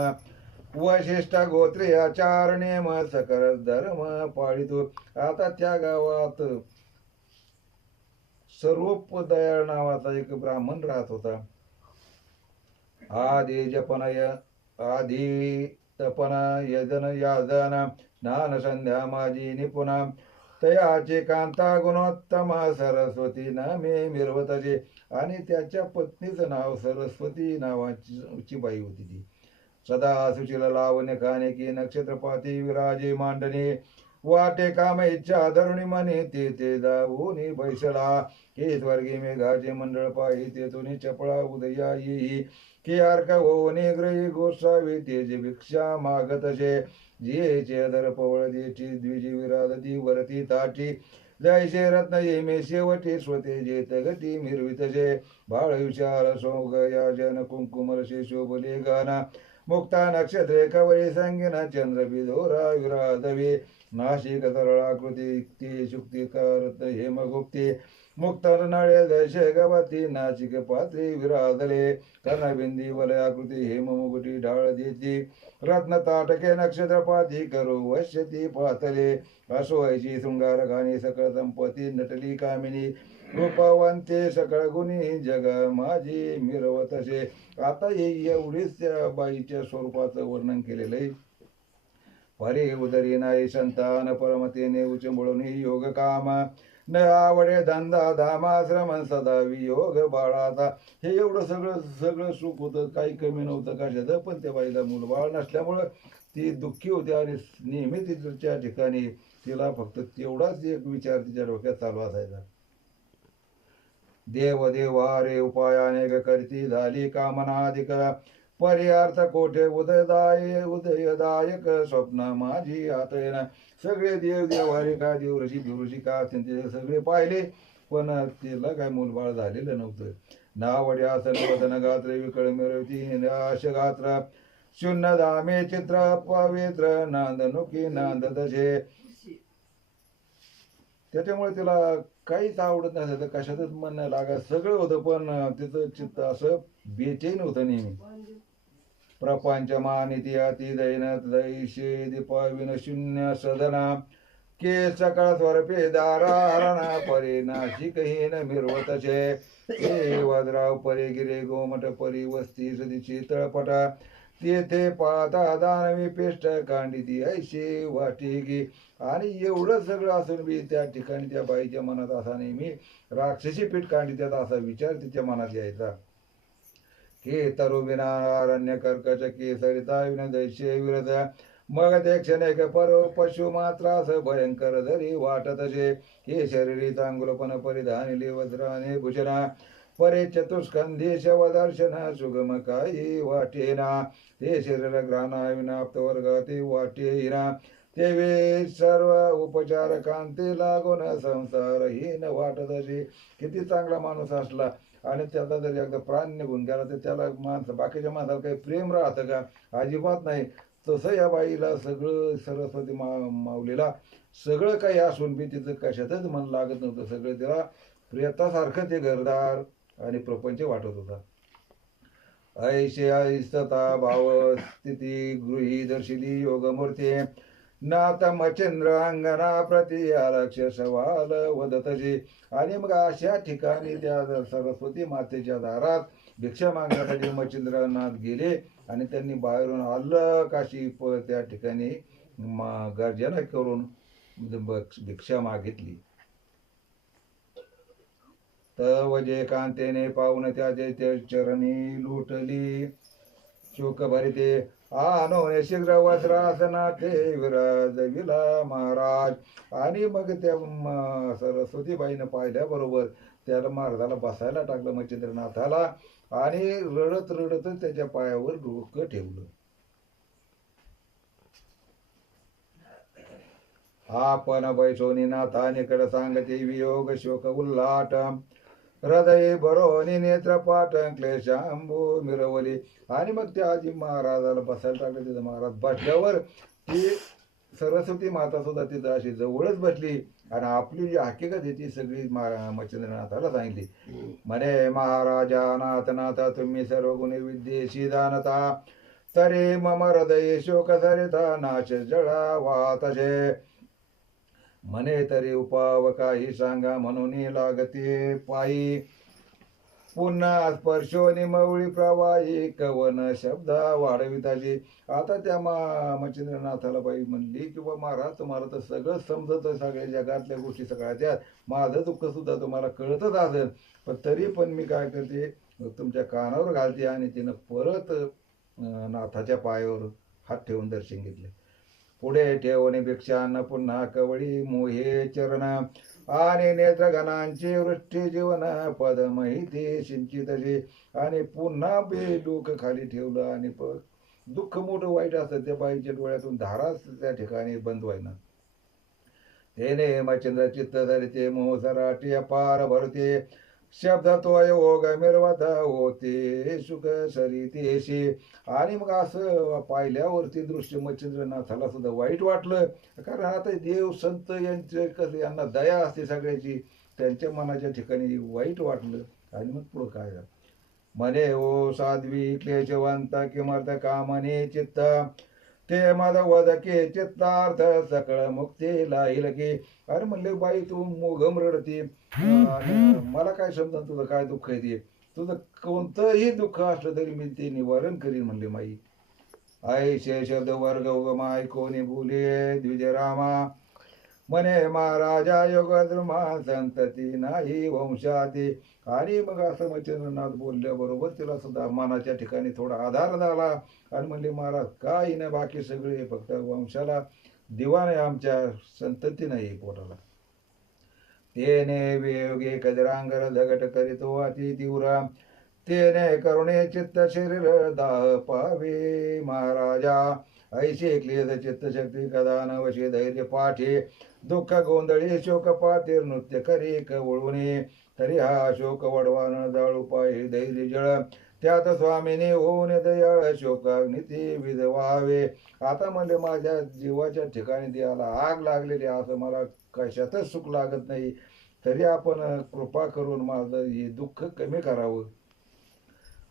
वशिष्ठ गोत्रे आचार नेम सकल धर्म पाळितो. आता त्या गावात सर्वोपदयाळ नावाचा एक ब्राह्मण राहत होता. आधी तपन यजन याजन स्नान संध्या माझी निपुणा तयाचे कांता गुणोत्तमा सरस्वती नामे मिरवतजे. आणि त्याच्या पत्नीचं नाव सरस्वती नावाची बाई होती ती. सदा सुशील लावण्य काने की नक्षत्रपाती विराजे मांडणे वाटे काम इच्छा धरुणी मने ते जाऊनी बैसला के स्वर्गी मेघाचे मंडळ पाही तेथून चपळा उदया येई के अर्क होणे ग्रही गोसावी तेज भिक्षा मागतसे जियेचे दर पवळ देची द्विजी विराधती वरती ताटी जैसे रत्न येमे शेवटी स्वते जेत गटी मिरवितजे बाळ विचार सोगया जन कुंकुमरशे शोभले गाना मुक्ता नक्षत्रे कवळी संगीना चंद्र बिधोरा विराधवे नाशिक सरळाकृती ती शुक्तिकारत हेमगुप्ती मुक्त नळे दशे गवती नाशिक पात्री विराधले कर्णबिंदी वलयाकृती हेममुकुटी ढाळ देती रत्न ताटके नक्षत्रपाती करू वश्यती पातले असोयची शृंगार घाणी सकळ संपत्ती नटली कामिनी रूपवंते सकळ गुणी जग माझी मिरवतसे. आता हे एवढीच त्या बाईच्या स्वरूपाचं वर्णन केलेलं आहे. परे उदरी नाही संतान परमतेने उचंबळून योग काम न आवडे धंदा धामाश्रम सदा वियोग बाळाचा. हे एवढं सगळं सुख होतं, काही कमी नव्हतं कशाचं. पण त्या बाईला मूलबाळ नसल्यामुळं ती दुःखी होती आणि नेहमी तिच्या ठिकाणी तिला फक्त तेवढाच एक विचार तिच्या डोक्यात चालू असायचा. देव देवारे उपायाने करती झाली कामनाधिक पर्यार्थ कोठे उदयदायक स्वप्न माझी आतयन. सगळे देव देवारे का देवऋषी बिवऋषी का ते सगळे पाहिले पण तिला काय मूलबाळ झालेलं नव्हतं. नावडे आसन वदन गात्र विकळ मिरवती निराश गात्र शून्य धामे चित्र पवित्र नांदनुकी नांदतसे. त्याच्यामुळे तिला काहीच आवडत नसायचं, कशातच मन नाही लागत. सगळं होतं पण तिचं चित्त असं बेचैन होतं नेहमी. प्रपंच मानिती अति दैन दैशे दीपाविन शून्य सदना के सकाळ स्वरपे दारारणा परे नाशिकहीन मिरवतचे. हे वज्राव परे गिरे गोमट परी वस्ती सदीची तळपटा तेथे पाहता दानवी पेष्ट कांडिती ऐशे वाटे गे. आणि एवढं सगळं असून बी त्या ठिकाणी त्या बाईच्या मनात असा नेहमी राक्षसी पीठ कांडित्यात असा विचार तिच्या मनात यायचा. के तरु विना अरण्य कर्कश के सरिता विन दैशे विरद मग ते क्षणेक परो पशु मात्रास भयंकर धरी वाटतसे. हे शरीरी चांगुलपण परिधानिले वज्राने भूषणा परे चतुष्कंधी शवदर्शन सुगम काही वाटेना. ते शरीर ग्रहणा विनाप्त वर्गाते वाटेना ते वे सर्व उपचार कांती लागून संसारहीन वाटतसे. किती चांगला माणूस असला आणि त्याचा जर एकदा प्राण निघून गेला तर त्याला बाकीच्या माणसाला काही प्रेम राहतं का? अजिबात नाही. तसं या बाईला सगळं सरस्वती माऊलीला सगळं काही असून बी तिचं कशातच मन लागत नव्हतं. सगळं तिला प्रेतासारखं ते घरदार आणि प्रपंच वाटत होता. ऐशे ऐस्तता भाव स्थिती गृही दर्शिली योगमूर्ती नाथ मचंद्र अंगना प्रति अलक्ष सवाल वदतजे. आणि मग अशा ठिकाणी त्या सरस्वती मातेच्या दारात भिक्षा मागण्यासाठी मच्छिंद्रनाथ गेले आणि त्यांनी बाहेरून आलं काशी त्या ठिकाणी गर्जना करून भिक्षा मागितली. तव जे कांतेने पाहून त्याचे चरणी लुटली शोक भरिते आणून शीघ्र वस्त्रासनाथे विराजविला महाराज. आणि मग त्या सरस्वतीबाईनं पाहिल्याबरोबर त्याला महाराजाला बसायला टाकलं मच्छिंद्रनाथाला आणि रडत रडतच त्याच्या पायावर डोकं ठेवलं. आपण बैसोनी नाथानिकड सांगते वियोग शोक उल्लाट हृदय भरोनी नेत्रपाट क्लेशांबू मिरवली. आणि मग त्या आजी महाराजाला बसायला टाकलं. तिथं महाराज बसल्यावर ती सरस्वती माता सुद्धा तिथं अशी जवळच बसली आणि आपली जी हकीकत आहे ती सगळी मच्छिंद्रनाथाला सांगितली. म्हणे महाराजा नाथ तुम्ही सर्व गुणी विद्येशी जाणता तरी मम हृदय शोक सरिता नाश जळा वातशे. म्हणे तरी उपाव काही सांगा म्हणून लागते पायी पुन्हा स्पर्शोनी मवळी प्रवाही कवन शब्दा वाढविताची. आता त्या मच्छिंद्रनाथाला बाई म्हणली की बा महाराज तुम्हाला तर सगळं समजत, सगळ्या जगातल्या गोष्टी सगळ्याच्या, माझं दुःख सुद्धा तुम्हाला कळतच असेल, पण तरी पण मी काय करते, तुमच्या कानावर घालते. आणि तिनं परत नाथाच्या पायावर हात ठेवून दर्शन घेतले. पुढे ठेवण्यापेक्षा न पुन्हा कवळी मोहे चरण आणि नेत्रगणांची वृष्टी जीवन पद माहिती सिंचितची. आणि पुन्हा बे डोकं खाली ठेवलं आणि दुःख मोठं वाईट असतं, त्या बाईच्या डोळ्यातून धाराच त्या ठिकाणी बंद व्हायना. तेने मच्छिंद्र चित्त धरिते मोहसराटी अपार भरते. शब्द तो योग मिरवता होते सुख सरितेशी. आणि मग असं पाहिल्यावरती दृश्य मच्छिंद्रनाथाला सुद्धा वाईट वाटलं, कारण आता देव संत यांचे कसं यांना दया असते सगळ्याची, त्यांच्या मनाच्या ठिकाणी वाईट वाटलं. आणि मग पुढं काय झालं, म्हणे ओ साध्वी क्लेशवंत किमर्थ कामने चित्त ते माझा वदके चित्तार्थ सकळ मुक्ती लाईल की. अरे म्हणले बाई तू मोघम रडती, मला काय समजा तुझं काय दुःख आहे ते, तुझं कोणतंही दुःख असलं तरी मी ते निवारण करीन म्हणले माई. आईशे शब्द वर्ग उगमाय कोणी बोले द्विजरामा. म्हणे महाराजा योग द्रुमा संतती नाही वंशाती. आणि मग असं मच्छिंद्रनाथ बोलल्याबरोबर तिला सुद्धा मनाच्या ठिकाणी थोडा आधार झाला. आणि म्हणले महाराज काही नाही, बाकी सगळे फक्त वंशाला दिवा नाही, आमच्या संतती नाही पोटाला. तेने वियोगे कजरांगर धगट करीतो अति तीव्र. तेने करुणे चित्त शरीर दाह पावे महाराजा. ऐसे क्लेद चित्तशक्ती कदा नवशे धैर्य पाठे. दुःख गोंधळी शोक पातीर नृत्य करी कवळुने. तरी हा शोक वडवान जाळू पाय धैर्य जळ. त्यात स्वामीने होऊन दयाळ शोकाग्निती विधवावे. आता म्हणजे माझ्या जीवाच्या ठिकाणी देवाला आग लागलेली, असं मला कशातच सुख लागत नाही, तरी आपण कृपा करून माझं हे दुःख कमी करावं.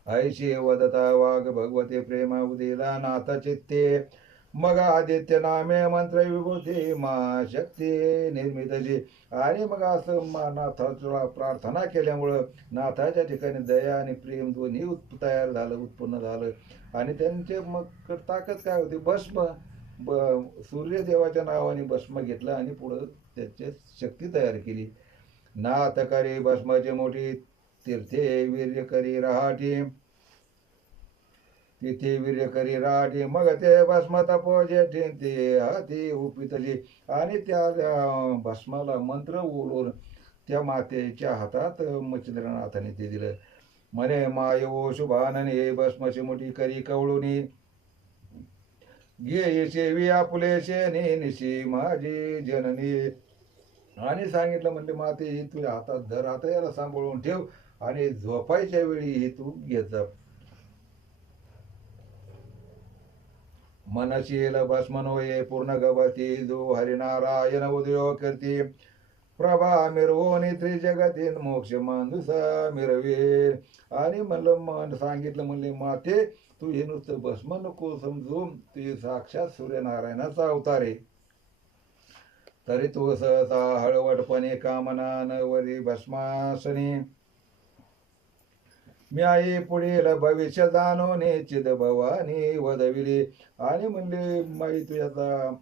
ऐशी वदता वाघ भगवते प्रेम उदिला नाथ चित्ते. मग आदित्य नामे मंत्र विभूती मा शक्ती निर्मितची. आणि मग असं नाथाला प्रार्थना केल्यामुळं नाथाच्या ठिकाणी दया आणि प्रेम दोन्ही तयार झालं, उत्पन्न झालं. आणि त्यांचे मग ताकद काय होती, भस्म सूर्यदेवाच्या नावाने भस्म घेतलं आणि पुढं त्याची शक्ती तयार केली. नाथ करी भस्माची मोठी तीर्थे वीर्य करी रहाटी. तिथे वीर्य करी राठी. मग ते भस्म तपोजे ते हाती उपितली. आणि त्या भस्माला मंत्र बोलून त्या मातेच्या हातात मच्छिंद्रनाथाने ते दिलं. म्हणे मायो शुभानने भस्मची मोठी करी कवळुनी. घे सेवी आपुले शेने निशी माझी जननी. आणि सांगितलं म्हणले माते ही तुझ्या हातात धर, आता याला सांभाळून ठेव आणि झोपायच्या वेळी ही तू घेत जा. मनशील भस्मनोये पूर्ण गवती जो हरिनारायण उदयो कीर्ती. प्रभा मिरवोनी त्रिजगतीन मोक्ष मांदुसा मिरवे. आणि म्हणलं सांगितलं म्हणले माते तू हे नुसतं भस्म नको समजू, तू साक्षात सूर्यनारायणाचा अवतार आहे. तरी तू सहसा हळवटपणे कामना नवरी भस्मासनी. मी आई पुढील भविष्य जाणवणे चिद भवानी वदविली. आणि म्हणले माई तू याचा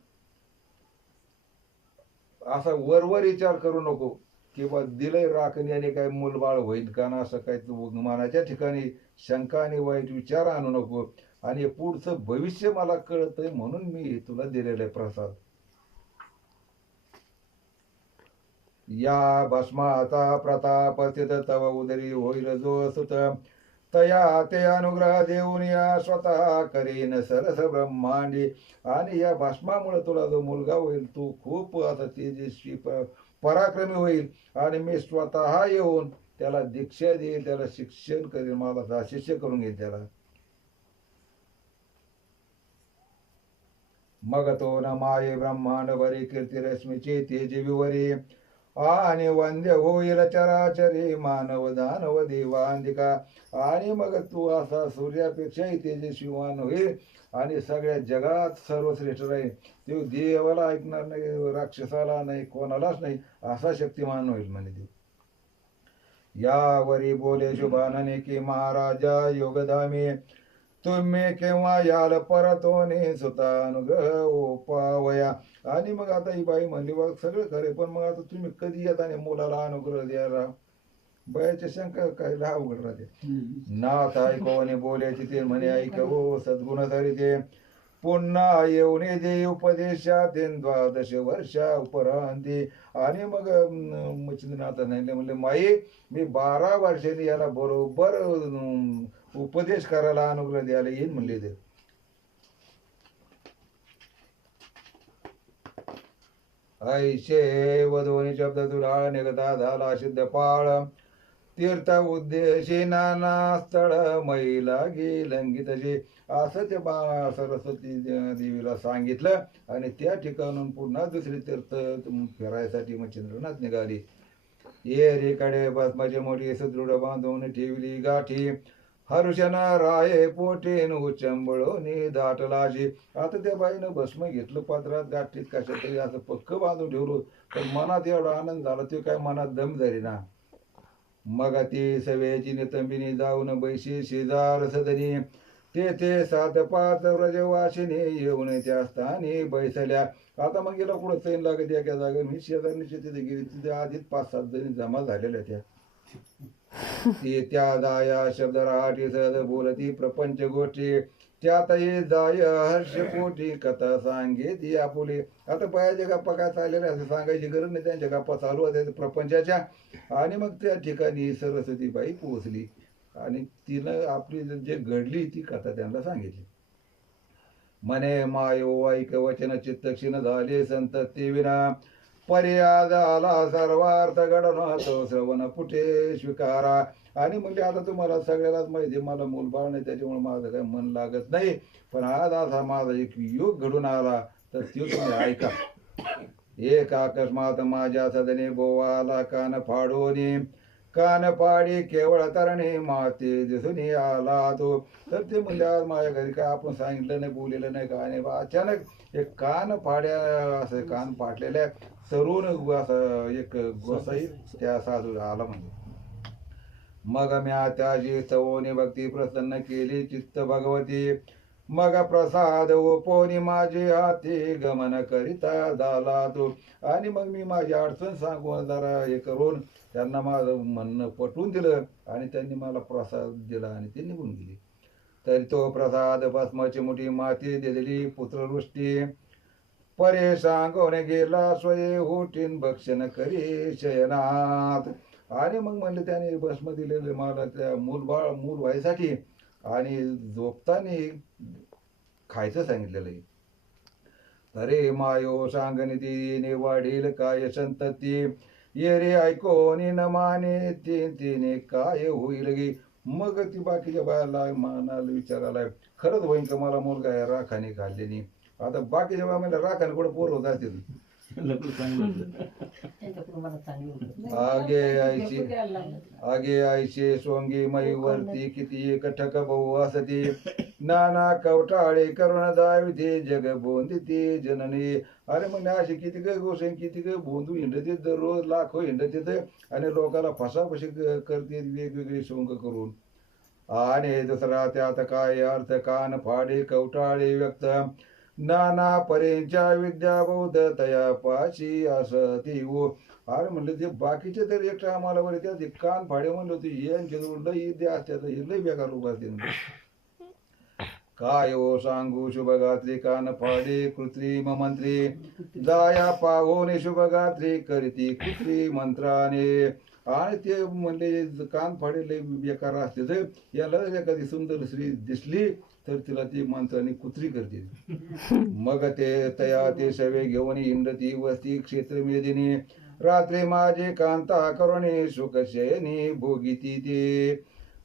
असा वरवर विचार करू नको किंवा दिलंय राखण याने काय मूलबाळ होईल का ना, असं काय तू मनाच्या ठिकाणी शंका आणि वाईट विचार आणू नको. आणि पुढचं भविष्य मला कळतंय म्हणून मी तुला दिलेलं आहे प्रसाद. या भस्माचा प्रताप स्थित तव उदरी होईल जो सुत. तया ते अनुग्रह देऊन या स्वतः करीन सरस ब्रह्मांडी. आणि या भस्मामुळे तुला जो मुलगा होईल तू खूप आता तेजस्वी पराक्रमी होईल. आणि मी स्वतः येऊन त्याला दीक्षा देईल, त्याला शिक्षण करीन, मला शिष्य करून घेईल त्याला. मग तो न माये ब्रह्मांड भरी कीर्ती रश्मीची तेज विवरी. आणि वंद्य होईल चराचरी मानव दानव देवांदिका. आणि मग तू असा सूर्यापेक्षाही तेजस्वीवान होईल आणि सगळ्या जगात सर्वश्रेष्ठ राहील. तो देवाला ऐकणार नाही, राक्षसाला नाही, कोणालाच नाही, असा शक्तिमान होईल म्हणे ते. यावरी बोले शुभानने की महाराजा योगधामी तुम्ही केव्हा याल परतोने सुतानुग्रह ओपावया. आणि मग आता ही बाई म्हणली बघ सगळं खरे, पण मग आता तुम्ही कधी येत आणि मुलाला अनुग्रह द्यायला. बायाच्या शंका काय अवघड राहते. नाथ ऐकवणे बोलायचे ते म्हणे ऐक हो सद्गुण ते पुन्हा येऊने दे उपदेशात द्वादश वर्षा उपरांती. आणि मग मच्छिंद्रनाथ नाही म्हणले माई मी 12 वर्षांनी याला बरोबर उपदेश करायला अनुग्रह द्यायला येईन म्हणले ते. ऐशे वधोनी शब्द दुराळ निघता झाला सिद्ध पाळ तीर्थ उद्देशी नाना स्थळ मैला लंगितशी. असं ते सरस्वती देवीला सांगितलं आणि त्या ठिकाणून पुन्हा दुसरी तीर्थ फिरायसाठी मच्छिंद्रनाथ निघाली. येरीकडे भस्माची मोठी सुदृढ बांधून ठेवली गाठी हरुषण राये पोटेन उचंबळोनी दाटलाशी. आता त्या बाईनं भस्म घेतलं पात्रात गाठीत कशा तरी असं पक्क बांधून ठेवलं, पण मनात एवढा आनंद झाला ते काय मनात दम धरी ना. मग ती सवेची नितंबिनी जाऊन बैशी शेजार सदनी तेथे 7-5 व्रजवासिनी येऊन त्या स्थानी बैसल्या. आता मग गेला कुठं चैन लागत एका जागे मी शेजारनीची तिथे गेली, तिथे आधीच 5-7 जणी जमा झालेल्या त्या. ती त्या दाया शब्द राहाटी सहज बोलती प्रपंच गोष्टी त्यातही जाय हर्ष पोटी कथा सांगे ती आपुले. आता बायाच्या गप्पा काय चाललेल्या असं सांगायची गरज नाही, त्यांच्या गप्पा चालू होत्या प्रपंचाच्या. आणि मग त्या ठिकाणी सरस्वती बाई पोहोचली आणि तिनं आपली जे घडली ती कथा त्यांना सांगितली. म्हणे मायो ऐक वचन चित्त क्षीण झाले संतती विना पर्याद आला सर्वार्थ घडण तो श्रवण पुठे स्वीकारा. आणि म्हणजे आता तुम्हाला सगळ्यालाच माहिती मला मूलबाळ नाही त्याच्यामुळे माझं काही मन लागत नाही, पण आज असा माझा एक योग घडून आला तर तो तुम्ही ऐका. एक अकस्मात माझ्या सदने बोवाला कान फाडोनी कान पाडी केवळ तरणे माते दिसून आला तो. तर ते म्हणजे आज माझ्या घरी काय आपण सांगितलं नाही बोललेलं नाही काय नाही, अचानक एक कान फाड्या असं कान फाटलेल्या सरून असं एक गोसाई त्या साधू आला म्हणजे. मग म्या त्याची सवोनी भक्ती प्रसन्न केली चित्त भगवती मग प्रसाद ओपोनी माझे हाती गमन करिता झाला तो. आणि मग मी माझी अडचण सांगून जरा हे करून त्यांना माझं म्हणणं पटवून दिलं आणि त्यांनी मला प्रसाद दिला आणि ते निघून गेले. तरी तो प्रसाद भस्माची मोठी माती दिलेली पुत्रवृष्टी परे सांगून गेला स्वये होटीन भक्षण करी शयनात. आणि मग म्हणले त्याने भस्म दिलेले मला त्या मूल व्हायसाठी आणि झोपताना खायचं सांगितलेलं आहे. अरे मायो सांगणी तिने वाढील काय संतती ये रे ऐकोनी न माने तिने काय होईल गे. मग ती बाकीच्या बायाला मानाला विचारायला खरंच होईन का मला मुलगा आहे राखाने खाल्लेनी. आता बाकीच्या बाया म्हणजे राखाने कुठं पोर होत असतील. आगे आईचे सोंगी मईवरती किती एक ठक बहु असती नाना कवटाळे करुण दाविते जग बोंदिते जननी. अरे म्हणजे असे किती काय गोष्ट किती काय बोंदू हिंडते दररोज लाखो हिंडते आणि लोकांना फसाफशी करते वेगवेगळे सोंग करून. आणि दुसरा त्यात काय अर्थ कान फाडे कवटाळे व्यक्त नाना परेंच्या विद्या बौद्ध तया पाशी असती हो. अरे म्हणलं ते बाकीचे तर एक आम्हाला बरे त्या कान फाडे म्हणलं होते यांचे लई द्या असत्यात हे लई बेकार लोक असते. काय हो सांगू शुभगात्री कान फाडे कृत्रिम मंत्री जाया पाहोने शुभगात्री करती कृत्री मंत्राने. आणि ते म्हणले कान फाडे लई बेकार असते याला एखादी सुंदर स्त्री दिसली तर तिला ती मंत्राने कुत्री करते. मग ते तया ते सवे घेऊन हिंडती वस्ती क्षेत्र मेदिनी रात्री माझे कांता करुणे सुखशयनी भोगिती ते.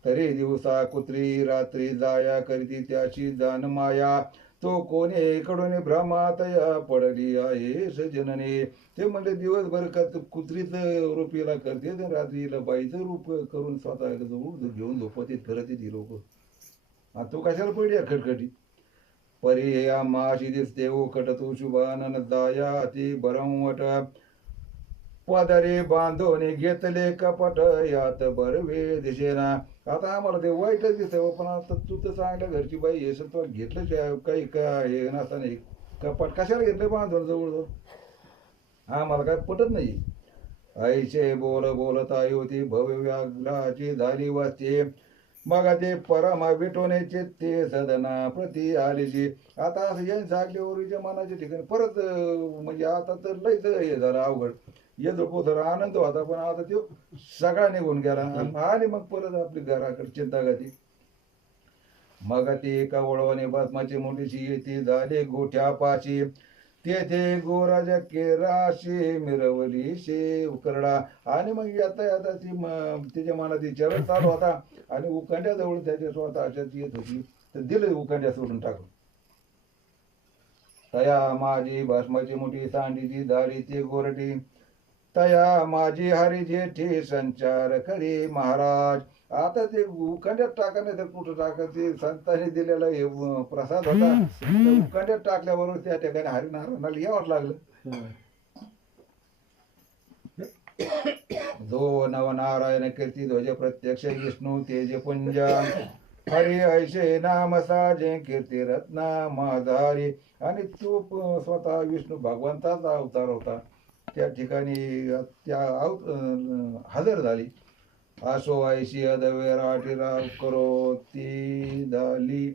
तरी दिवसा कुत्री रात्री जाया करती त्याची जाण माया तो कोणे कडून भ्रमातया पडली आहे सजनने. ते म्हणजे दिवसभर कुत्रीच रूपीला करते रात्रीला बाईचं रूप करून स्वतः घेऊन झोपते फिरते ती लोक. तू कशाला पडली खटखटी परी या माशी दिसते ओ कट तू शुभानन दाया अति बरमवट पदरी बांधून घेतले कपट यात बरवे दिसेना. आता आम्हाला ते वाईटच दिसतं, पण आता तू तर चांगल्या घरची बाई हे तो घेतलं काही काय हे नसताना कपाट कशाला घेतलं बांधून जवळ आम्हाला काय पटत नाही. आईचे बोलत आई होती भव्य व्याघ्राची झाली वाचते. मग ते परमा विटवण्याचे ते सदना प्रति आलीची. आता असं यांचं आगल्यावरीच्या मनाच्या ठिकाणी परत म्हणजे आता तर लयच हे झालं अवघड. येतो पोथर आनंद होता, पण आता तो सगळा निघून गेला. आली मग परत आपली घराकडे चिंतागती. मग ती एका वळवाने बातमाची मोठीशी येते झाली गोठ्यापाशी. तेथे गोराजा केराशी मिरवली शे उकरडा. आणि मग येता ती तिच्या मनात विचार चालू होता आणि उकांड्याजवळ त्याच्या स्वतःच्याच येत होती, तर दिलं उकांड्या सोडून टाकून. तया माझी भस्माची मोठी सांडीची झाली ती गोरटी. तया माझी हरी जेठी संचार खरी महाराज. आता ते उकांड्यात टाका नाही तर कुठं टाका, ते संतांनी दिलेला हे प्रसाद होता, उकांड्यात टाकल्याबरोबर त्या ठिकाणी हरिनारायणाला यावंच लागलं. जो नवनारायण कीर्ती ध्वज प्रत्यक्ष विष्णू तेज पुंज. हरी ऐशे नाम साजे कीर्ती रत्ना माधारी. आणि तो स्वतः विष्णू भगवंताचा अवतार होता. त्या ठिकाणी त्या हजर झाली. आसो ऐशी अदवेराटी राव करो ती झाली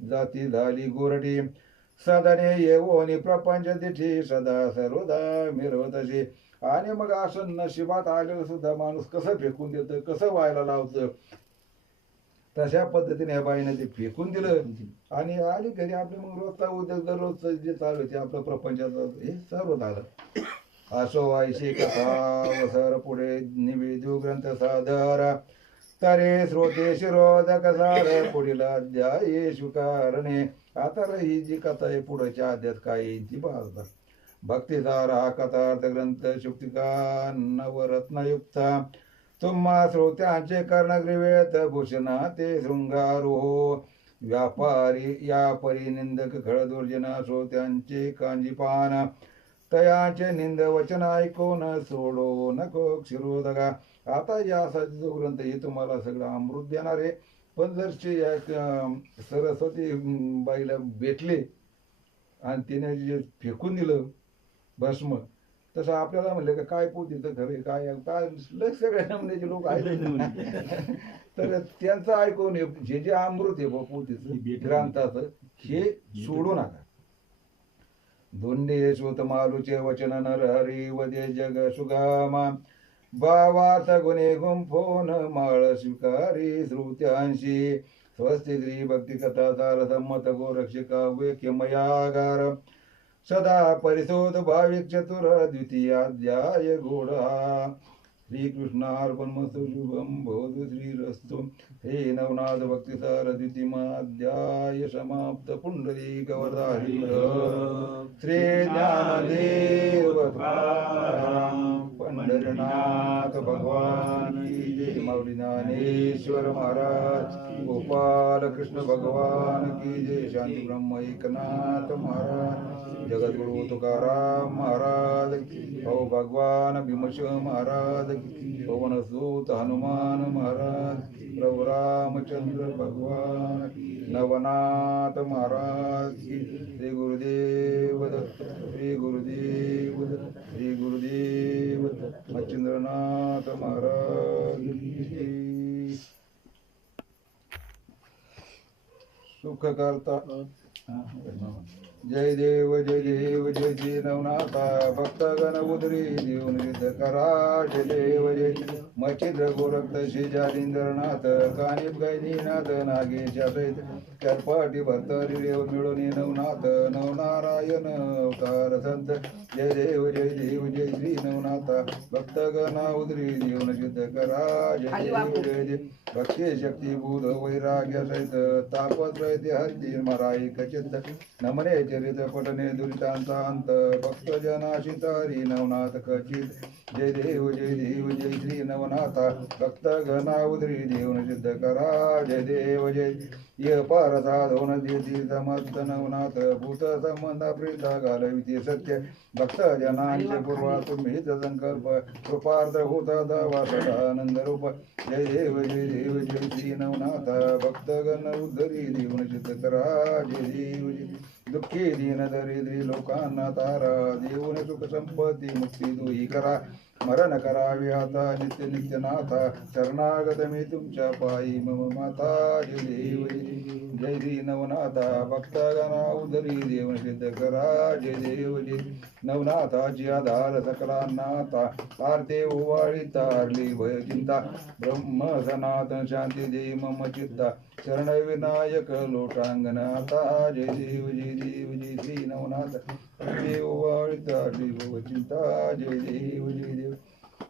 जाती झाली गोरटी. सदाने येवोनी प्रपंच तिठी सदा सर्वदा मिरवतशी. आणि मग असं नशिबात आलेलं सुद्धा माणूस कसं फेकून देतं, कसं व्हायला लावतं, तशा पद्धतीने ह्या बाईने ते फेकून दिलं आणि आली घरी. आपले मग रोजचा उद्योग दररोजचं जे चालू आहे ते आपलं प्रपंचाचं हे सर्व झालं. असो ऐशी कथा वसर पुढे निवेदू ग्रंथ सादर. तरे श्रोते शिरोधक सार पुढील अध्याय स्वीकारणे. आता ही जी कथा आहे पुढच्या अध्यात काय येईल ती पाहतात. भक्तिसार हा कथार्थ ग्रंथ शुक्तिका नवरत्नयुक्त. तुम्हा श्रोत्यांचे कर्णग्रीवेत भूषणा ते शृंगारो. व्यापारी या परी निंदक खळदुर्जना श्रोत्यांचे कांजीपान. तयांचे निंद वचन ऐकून सोडो नको क्षीरोदका. आता यासाठी जो ग्रंथ हे तुम्हाला सगळं अमृत देणार आहे, पण जर सरस्वती बाईला भेटले आणि तिने जे फेकून दिलं भस्म, तसं आपल्याला म्हणलं का काय पोतीचं खरं काय काय सगळ्या नमुन्याचे लोक आहेत तर त्यांचं ऐकून जे जे अमृत आहे पोतीचं ग्रंथाचं हे सोडू नका. धुंडे सुत मालूचे वचन नर हरी वदे जग सुगामा. भावार्थ गुणे गुंफोन माळ स्वीकारी श्रुत्यांशी. स्वस्ति श्री भक्ती कथा सार संमत गोरक्षिका वेक्यमयागार. सदा परिशोध भाविक चतुर द्वितीयाध्याय घोडा. श्रीकृष्णार्पणमस्तु शुभम भवतु श्रीरस्तु. हे नवनाथ भक्तिसार द्वितीयाध्याय समाप्त. पुंडलिक वरदारी श्री ज्ञानदेव पंढरनाथ भगवान की जय. माऊली ज्ञानेश्वर महाराज, गोपाल कृष्ण भगवान की जय. शांती ब्रह्म एकनाथ महाराज, जगद्गुरु तुकाराम महाराज की. हो भगवान भीमसेन महाराज की. पवन सूत हनुमान महाराज की. प्रभु रामचंद्र भगवान की. नवनाथ महाराज की. श्री गुरुदेव दत्त, श्री गुरुदेव दत्त, श्री गुरुदेव दत्त. मच्छिंद्रनाथ महाराज की. सुख करता जय देव जय देव जय जय नवनाथा. भक्तगण उदरी देऊन युद्ध करा. जय देव जय मच्छिंद्र गोरक्त शेजारींद्रनाथ. कानिप गैनीनाथ नागेशा सहित करपाटी भरतरी देव मिळून नवनाथ. नवनारायण अवतार संत. जय देव जय देव जय श्री नवनाथा. भक्तगणा उदरी देऊन युद्ध करा. जय देव जय देव भक्ती शक्ती बुध वैराग्य सहित तापत्रय ते हरती मराई खचित. नमने चरित पटने दुरितांचा अंत भक्त जनाशी तारी नवनाथ खचित जय देव जय श्री नवनाथा भक्त गणा उदरी देवन सिद्ध करा जय देव जय य पार साधवन देती समस्त नवनाथ भूत संबंध प्रीता घालविती सत्य भक्त जनांचे पूर्वा तुम्ही संकल्प कृपार्थ होता दावा सदानंद रूप जय देव जय श्री नवनाथ भक्त गण उद्धरी देवन सिद्ध करा जय देव जय दुःखी दीन दरिद्री लोकांना तारा देऊन सुख संपत्ती मुक्ती दुही करा मरण करावे आता नित्य नित्य नाथा शरणागत मी तुमच्या पायी मम माता जय देव जय श्री नवनाथा भक्तगणा उदरी देवन सिद्ध करा जय देव जय नवनाथाची आधार सकलांनाथा आरते ओवाळी तारली भय चिंता ब्रह्म सनातन शांती दे मम चित्ता शरण विनायक लोटांगणाता जय देव जय श्री नवनाथ आरते ओवाळी तारली भय चिंता जय देव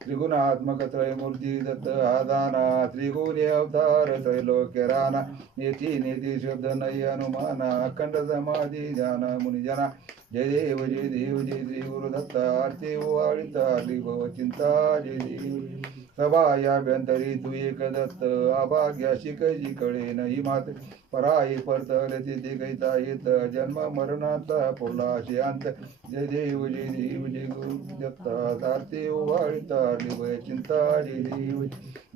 त्रिगुणात्मक त्रयमूर्ती दत्त आदाना त्रिगुणी अवतार त्रैलोक्य राणा नेती नेती शब्द नय अनुमाना अखंड समाधी ध्यान मुनिजना जय देव जय श्री गुरुदत्त आरती ओवाळीता भव चिंता जय देव सभायाभ्यंतरी तू एक दत्त अभाग्याशी कैजी कळे नाही मात पराई परतले तिथे कैता येत जन्म मरणाचा पोलाशी अंत जय देव जय गुरु दत्त आरती ओवाळीता भय चिंता जय देव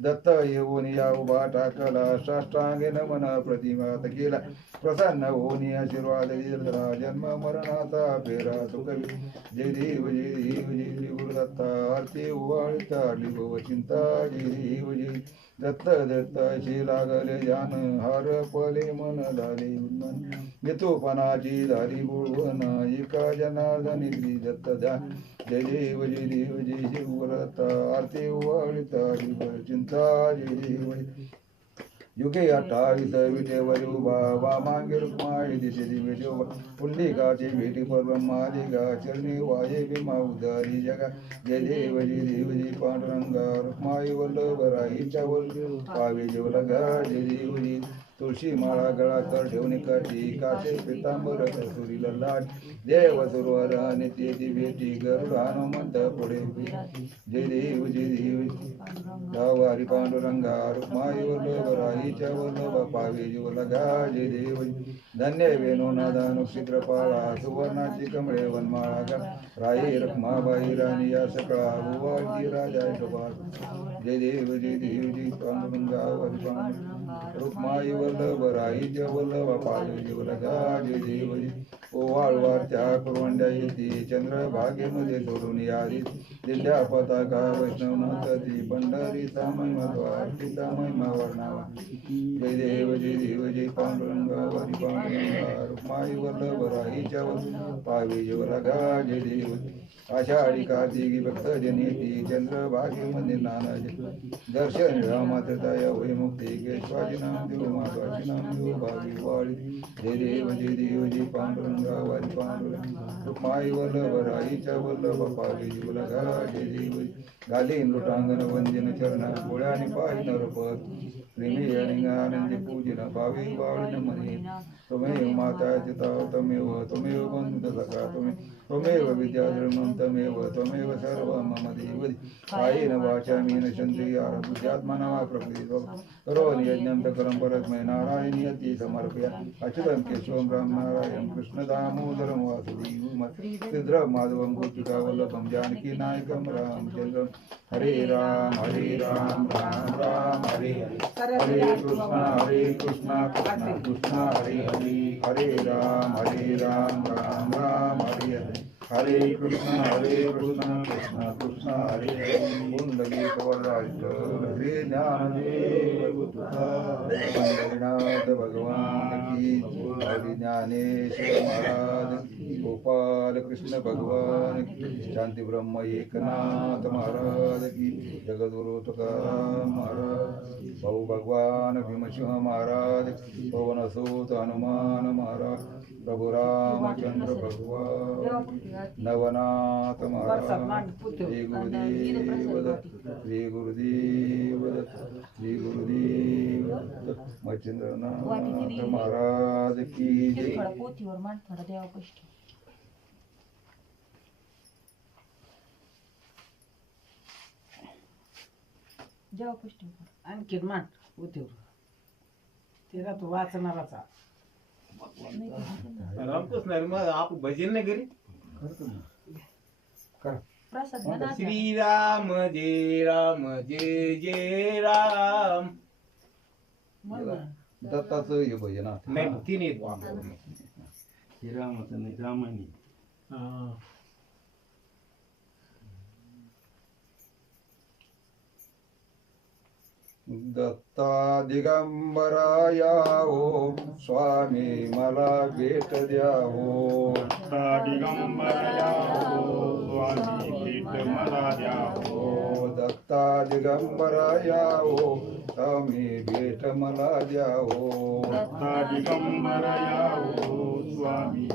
दत्त येऊन या उभा टाकला साष्टांगे नमन प्रतिमात केला प्रसन्न होऊन आशीर्वाद दिला जन्म मरणाचा फेरा सुखवी जय देव जय गुरुदत्त आरती ओवाळीता भव चिंता जय देव जय दत्त दत्ताशी लागले जान हर पले मन झाले उन्मन मिथुपणाची झाली बुळवण एका जनार्दनी श्री दत्त ध्यान जय देव जय गुरुदत्त आरती ओवाळीता चिंता जय देव युगे 28 विटेवर उभा वामांगे रुक्माई दिशे दिवे शोभा पुंडलिकाची भेटी परब्रह्मादिगा चरणी वाये भीमा उदारी जगा जय देव जय पांडुरंगा रुक्माई वल्लभ राईच्या वल्लभ पावे जेवलगा जय देव जय तुळशी माळा गळा तर ठेवणे काठी काशे पितांबर कसुरी ललाट देव सुरवर नित्य दिव्येची गरुड हनुमंत पुढे जय देव गावारी पांडुरंगा रुक्माई वल्लभ राईच्या वल्लभ पावे जीवलगा जय देव धन्य वेणू नादानु शीघ्रपाळा सुवर्णाची कमळे वनमाळा गा राई रखमाबाई राणी या सकळा भुवाजी राजा शोभा जय देव जय पांडुरंगा वारी पांडुरंगा रुक्माई वल्लभ राईच्या वल्लभ पावे जीवलगा जय देव ओवाळवार त्या कुरवंड्या येते चंद्रभागेमध्ये सोडून यादी दिल्या पताका वैष्णव नदी पंढरीचा महिमा द्वार तिचा महिमा वर्णावा जय देव जय पांडुरंगा वारी पांडुरंगा रुक्माई वल्लभ राईच्या वल्लभ पावे जीवलगा जय देव आषाढी कार्तिकी भक्तजन येते चंद्रभागेमध्ये नाना दर्शन रामात्रताया होय मुक्ती केशवाची नाम देव माधवाची नाम देव भावी वाळी जय देव जय पांडुरंगा वारी पांडुरंगा रुक्माई वल्लभ राईच्या वल्लभ पावे जीवलगा जय देव घालीन लुटांगण वंदन चरण गोळ्याने पाहि नरपत प्रेमी आनंदी पूजन भावी वाळीन मने त्वमेव माता चिता त्वमेव बंधु सखा त्वमेव विद्याधर्मं त्वमेव सर्व मम देवि कायेन वाचा मेन चन्द्रिया बुद्ध्यात्मना वा प्रकृति करोमि यज्ञं सकलं परस्मै नारायणीयति समर्पया अच्युतं केशवं राम नारायणं कृष्ण दामोदरं वासुदेवं श्रीधरं माधवं गोपिका वल्लभं जानकी नायकं रामचन्द्रं हरे राम राम राम हरे हरे कृष्ण कृष्ण कृष्ण हरे हरे राम राम राम हरे हरे कृष्ण कृष्ण कृष्ण हरे हरे पुंडलीक वरदायित श्री ज्ञानदेव पंढरीनाथ भगवान की हरि ज्ञानेश्वर महाराज की गोपाल कृष्ण भगवान की शांति ब्रह्म एकनाथ महाराज की जगद्गुरु तुकाराम महाराज भाऊ भगवान भीमसिंह महाराज पवनसूत हनुमान महाराज प्रभु रामचंद्र भगवान नवनाथ महाराज श्री गुरुदेव दत्त श्री गुरुदेव दत्त श्री गुरुदेव दत्त मच्छिंद्रनाथ महाराज महाराज की ते जय. थोडा पोथीवर मांड थोडा देवा कष्ट देवा कष्ट आणखीन मांड उतीवर ते राहतो वाचणाराचा रामकृष्ण हरी मग आपण भजन नाही करी प्रसाद घ्या ना श्रीराम जय जय राम मग दत्ताचं हे भजन आता. नाही तीन येत बा. हे रामाचं नाही रामानी हा. दत्ता दिगंबरा यावो स्वामी मला भेट द्यावो. ओ दत्ता दिगंबरा यावो स्वामी भेट मला द्यावो. दत्ता दिगंबर यावो स्वामी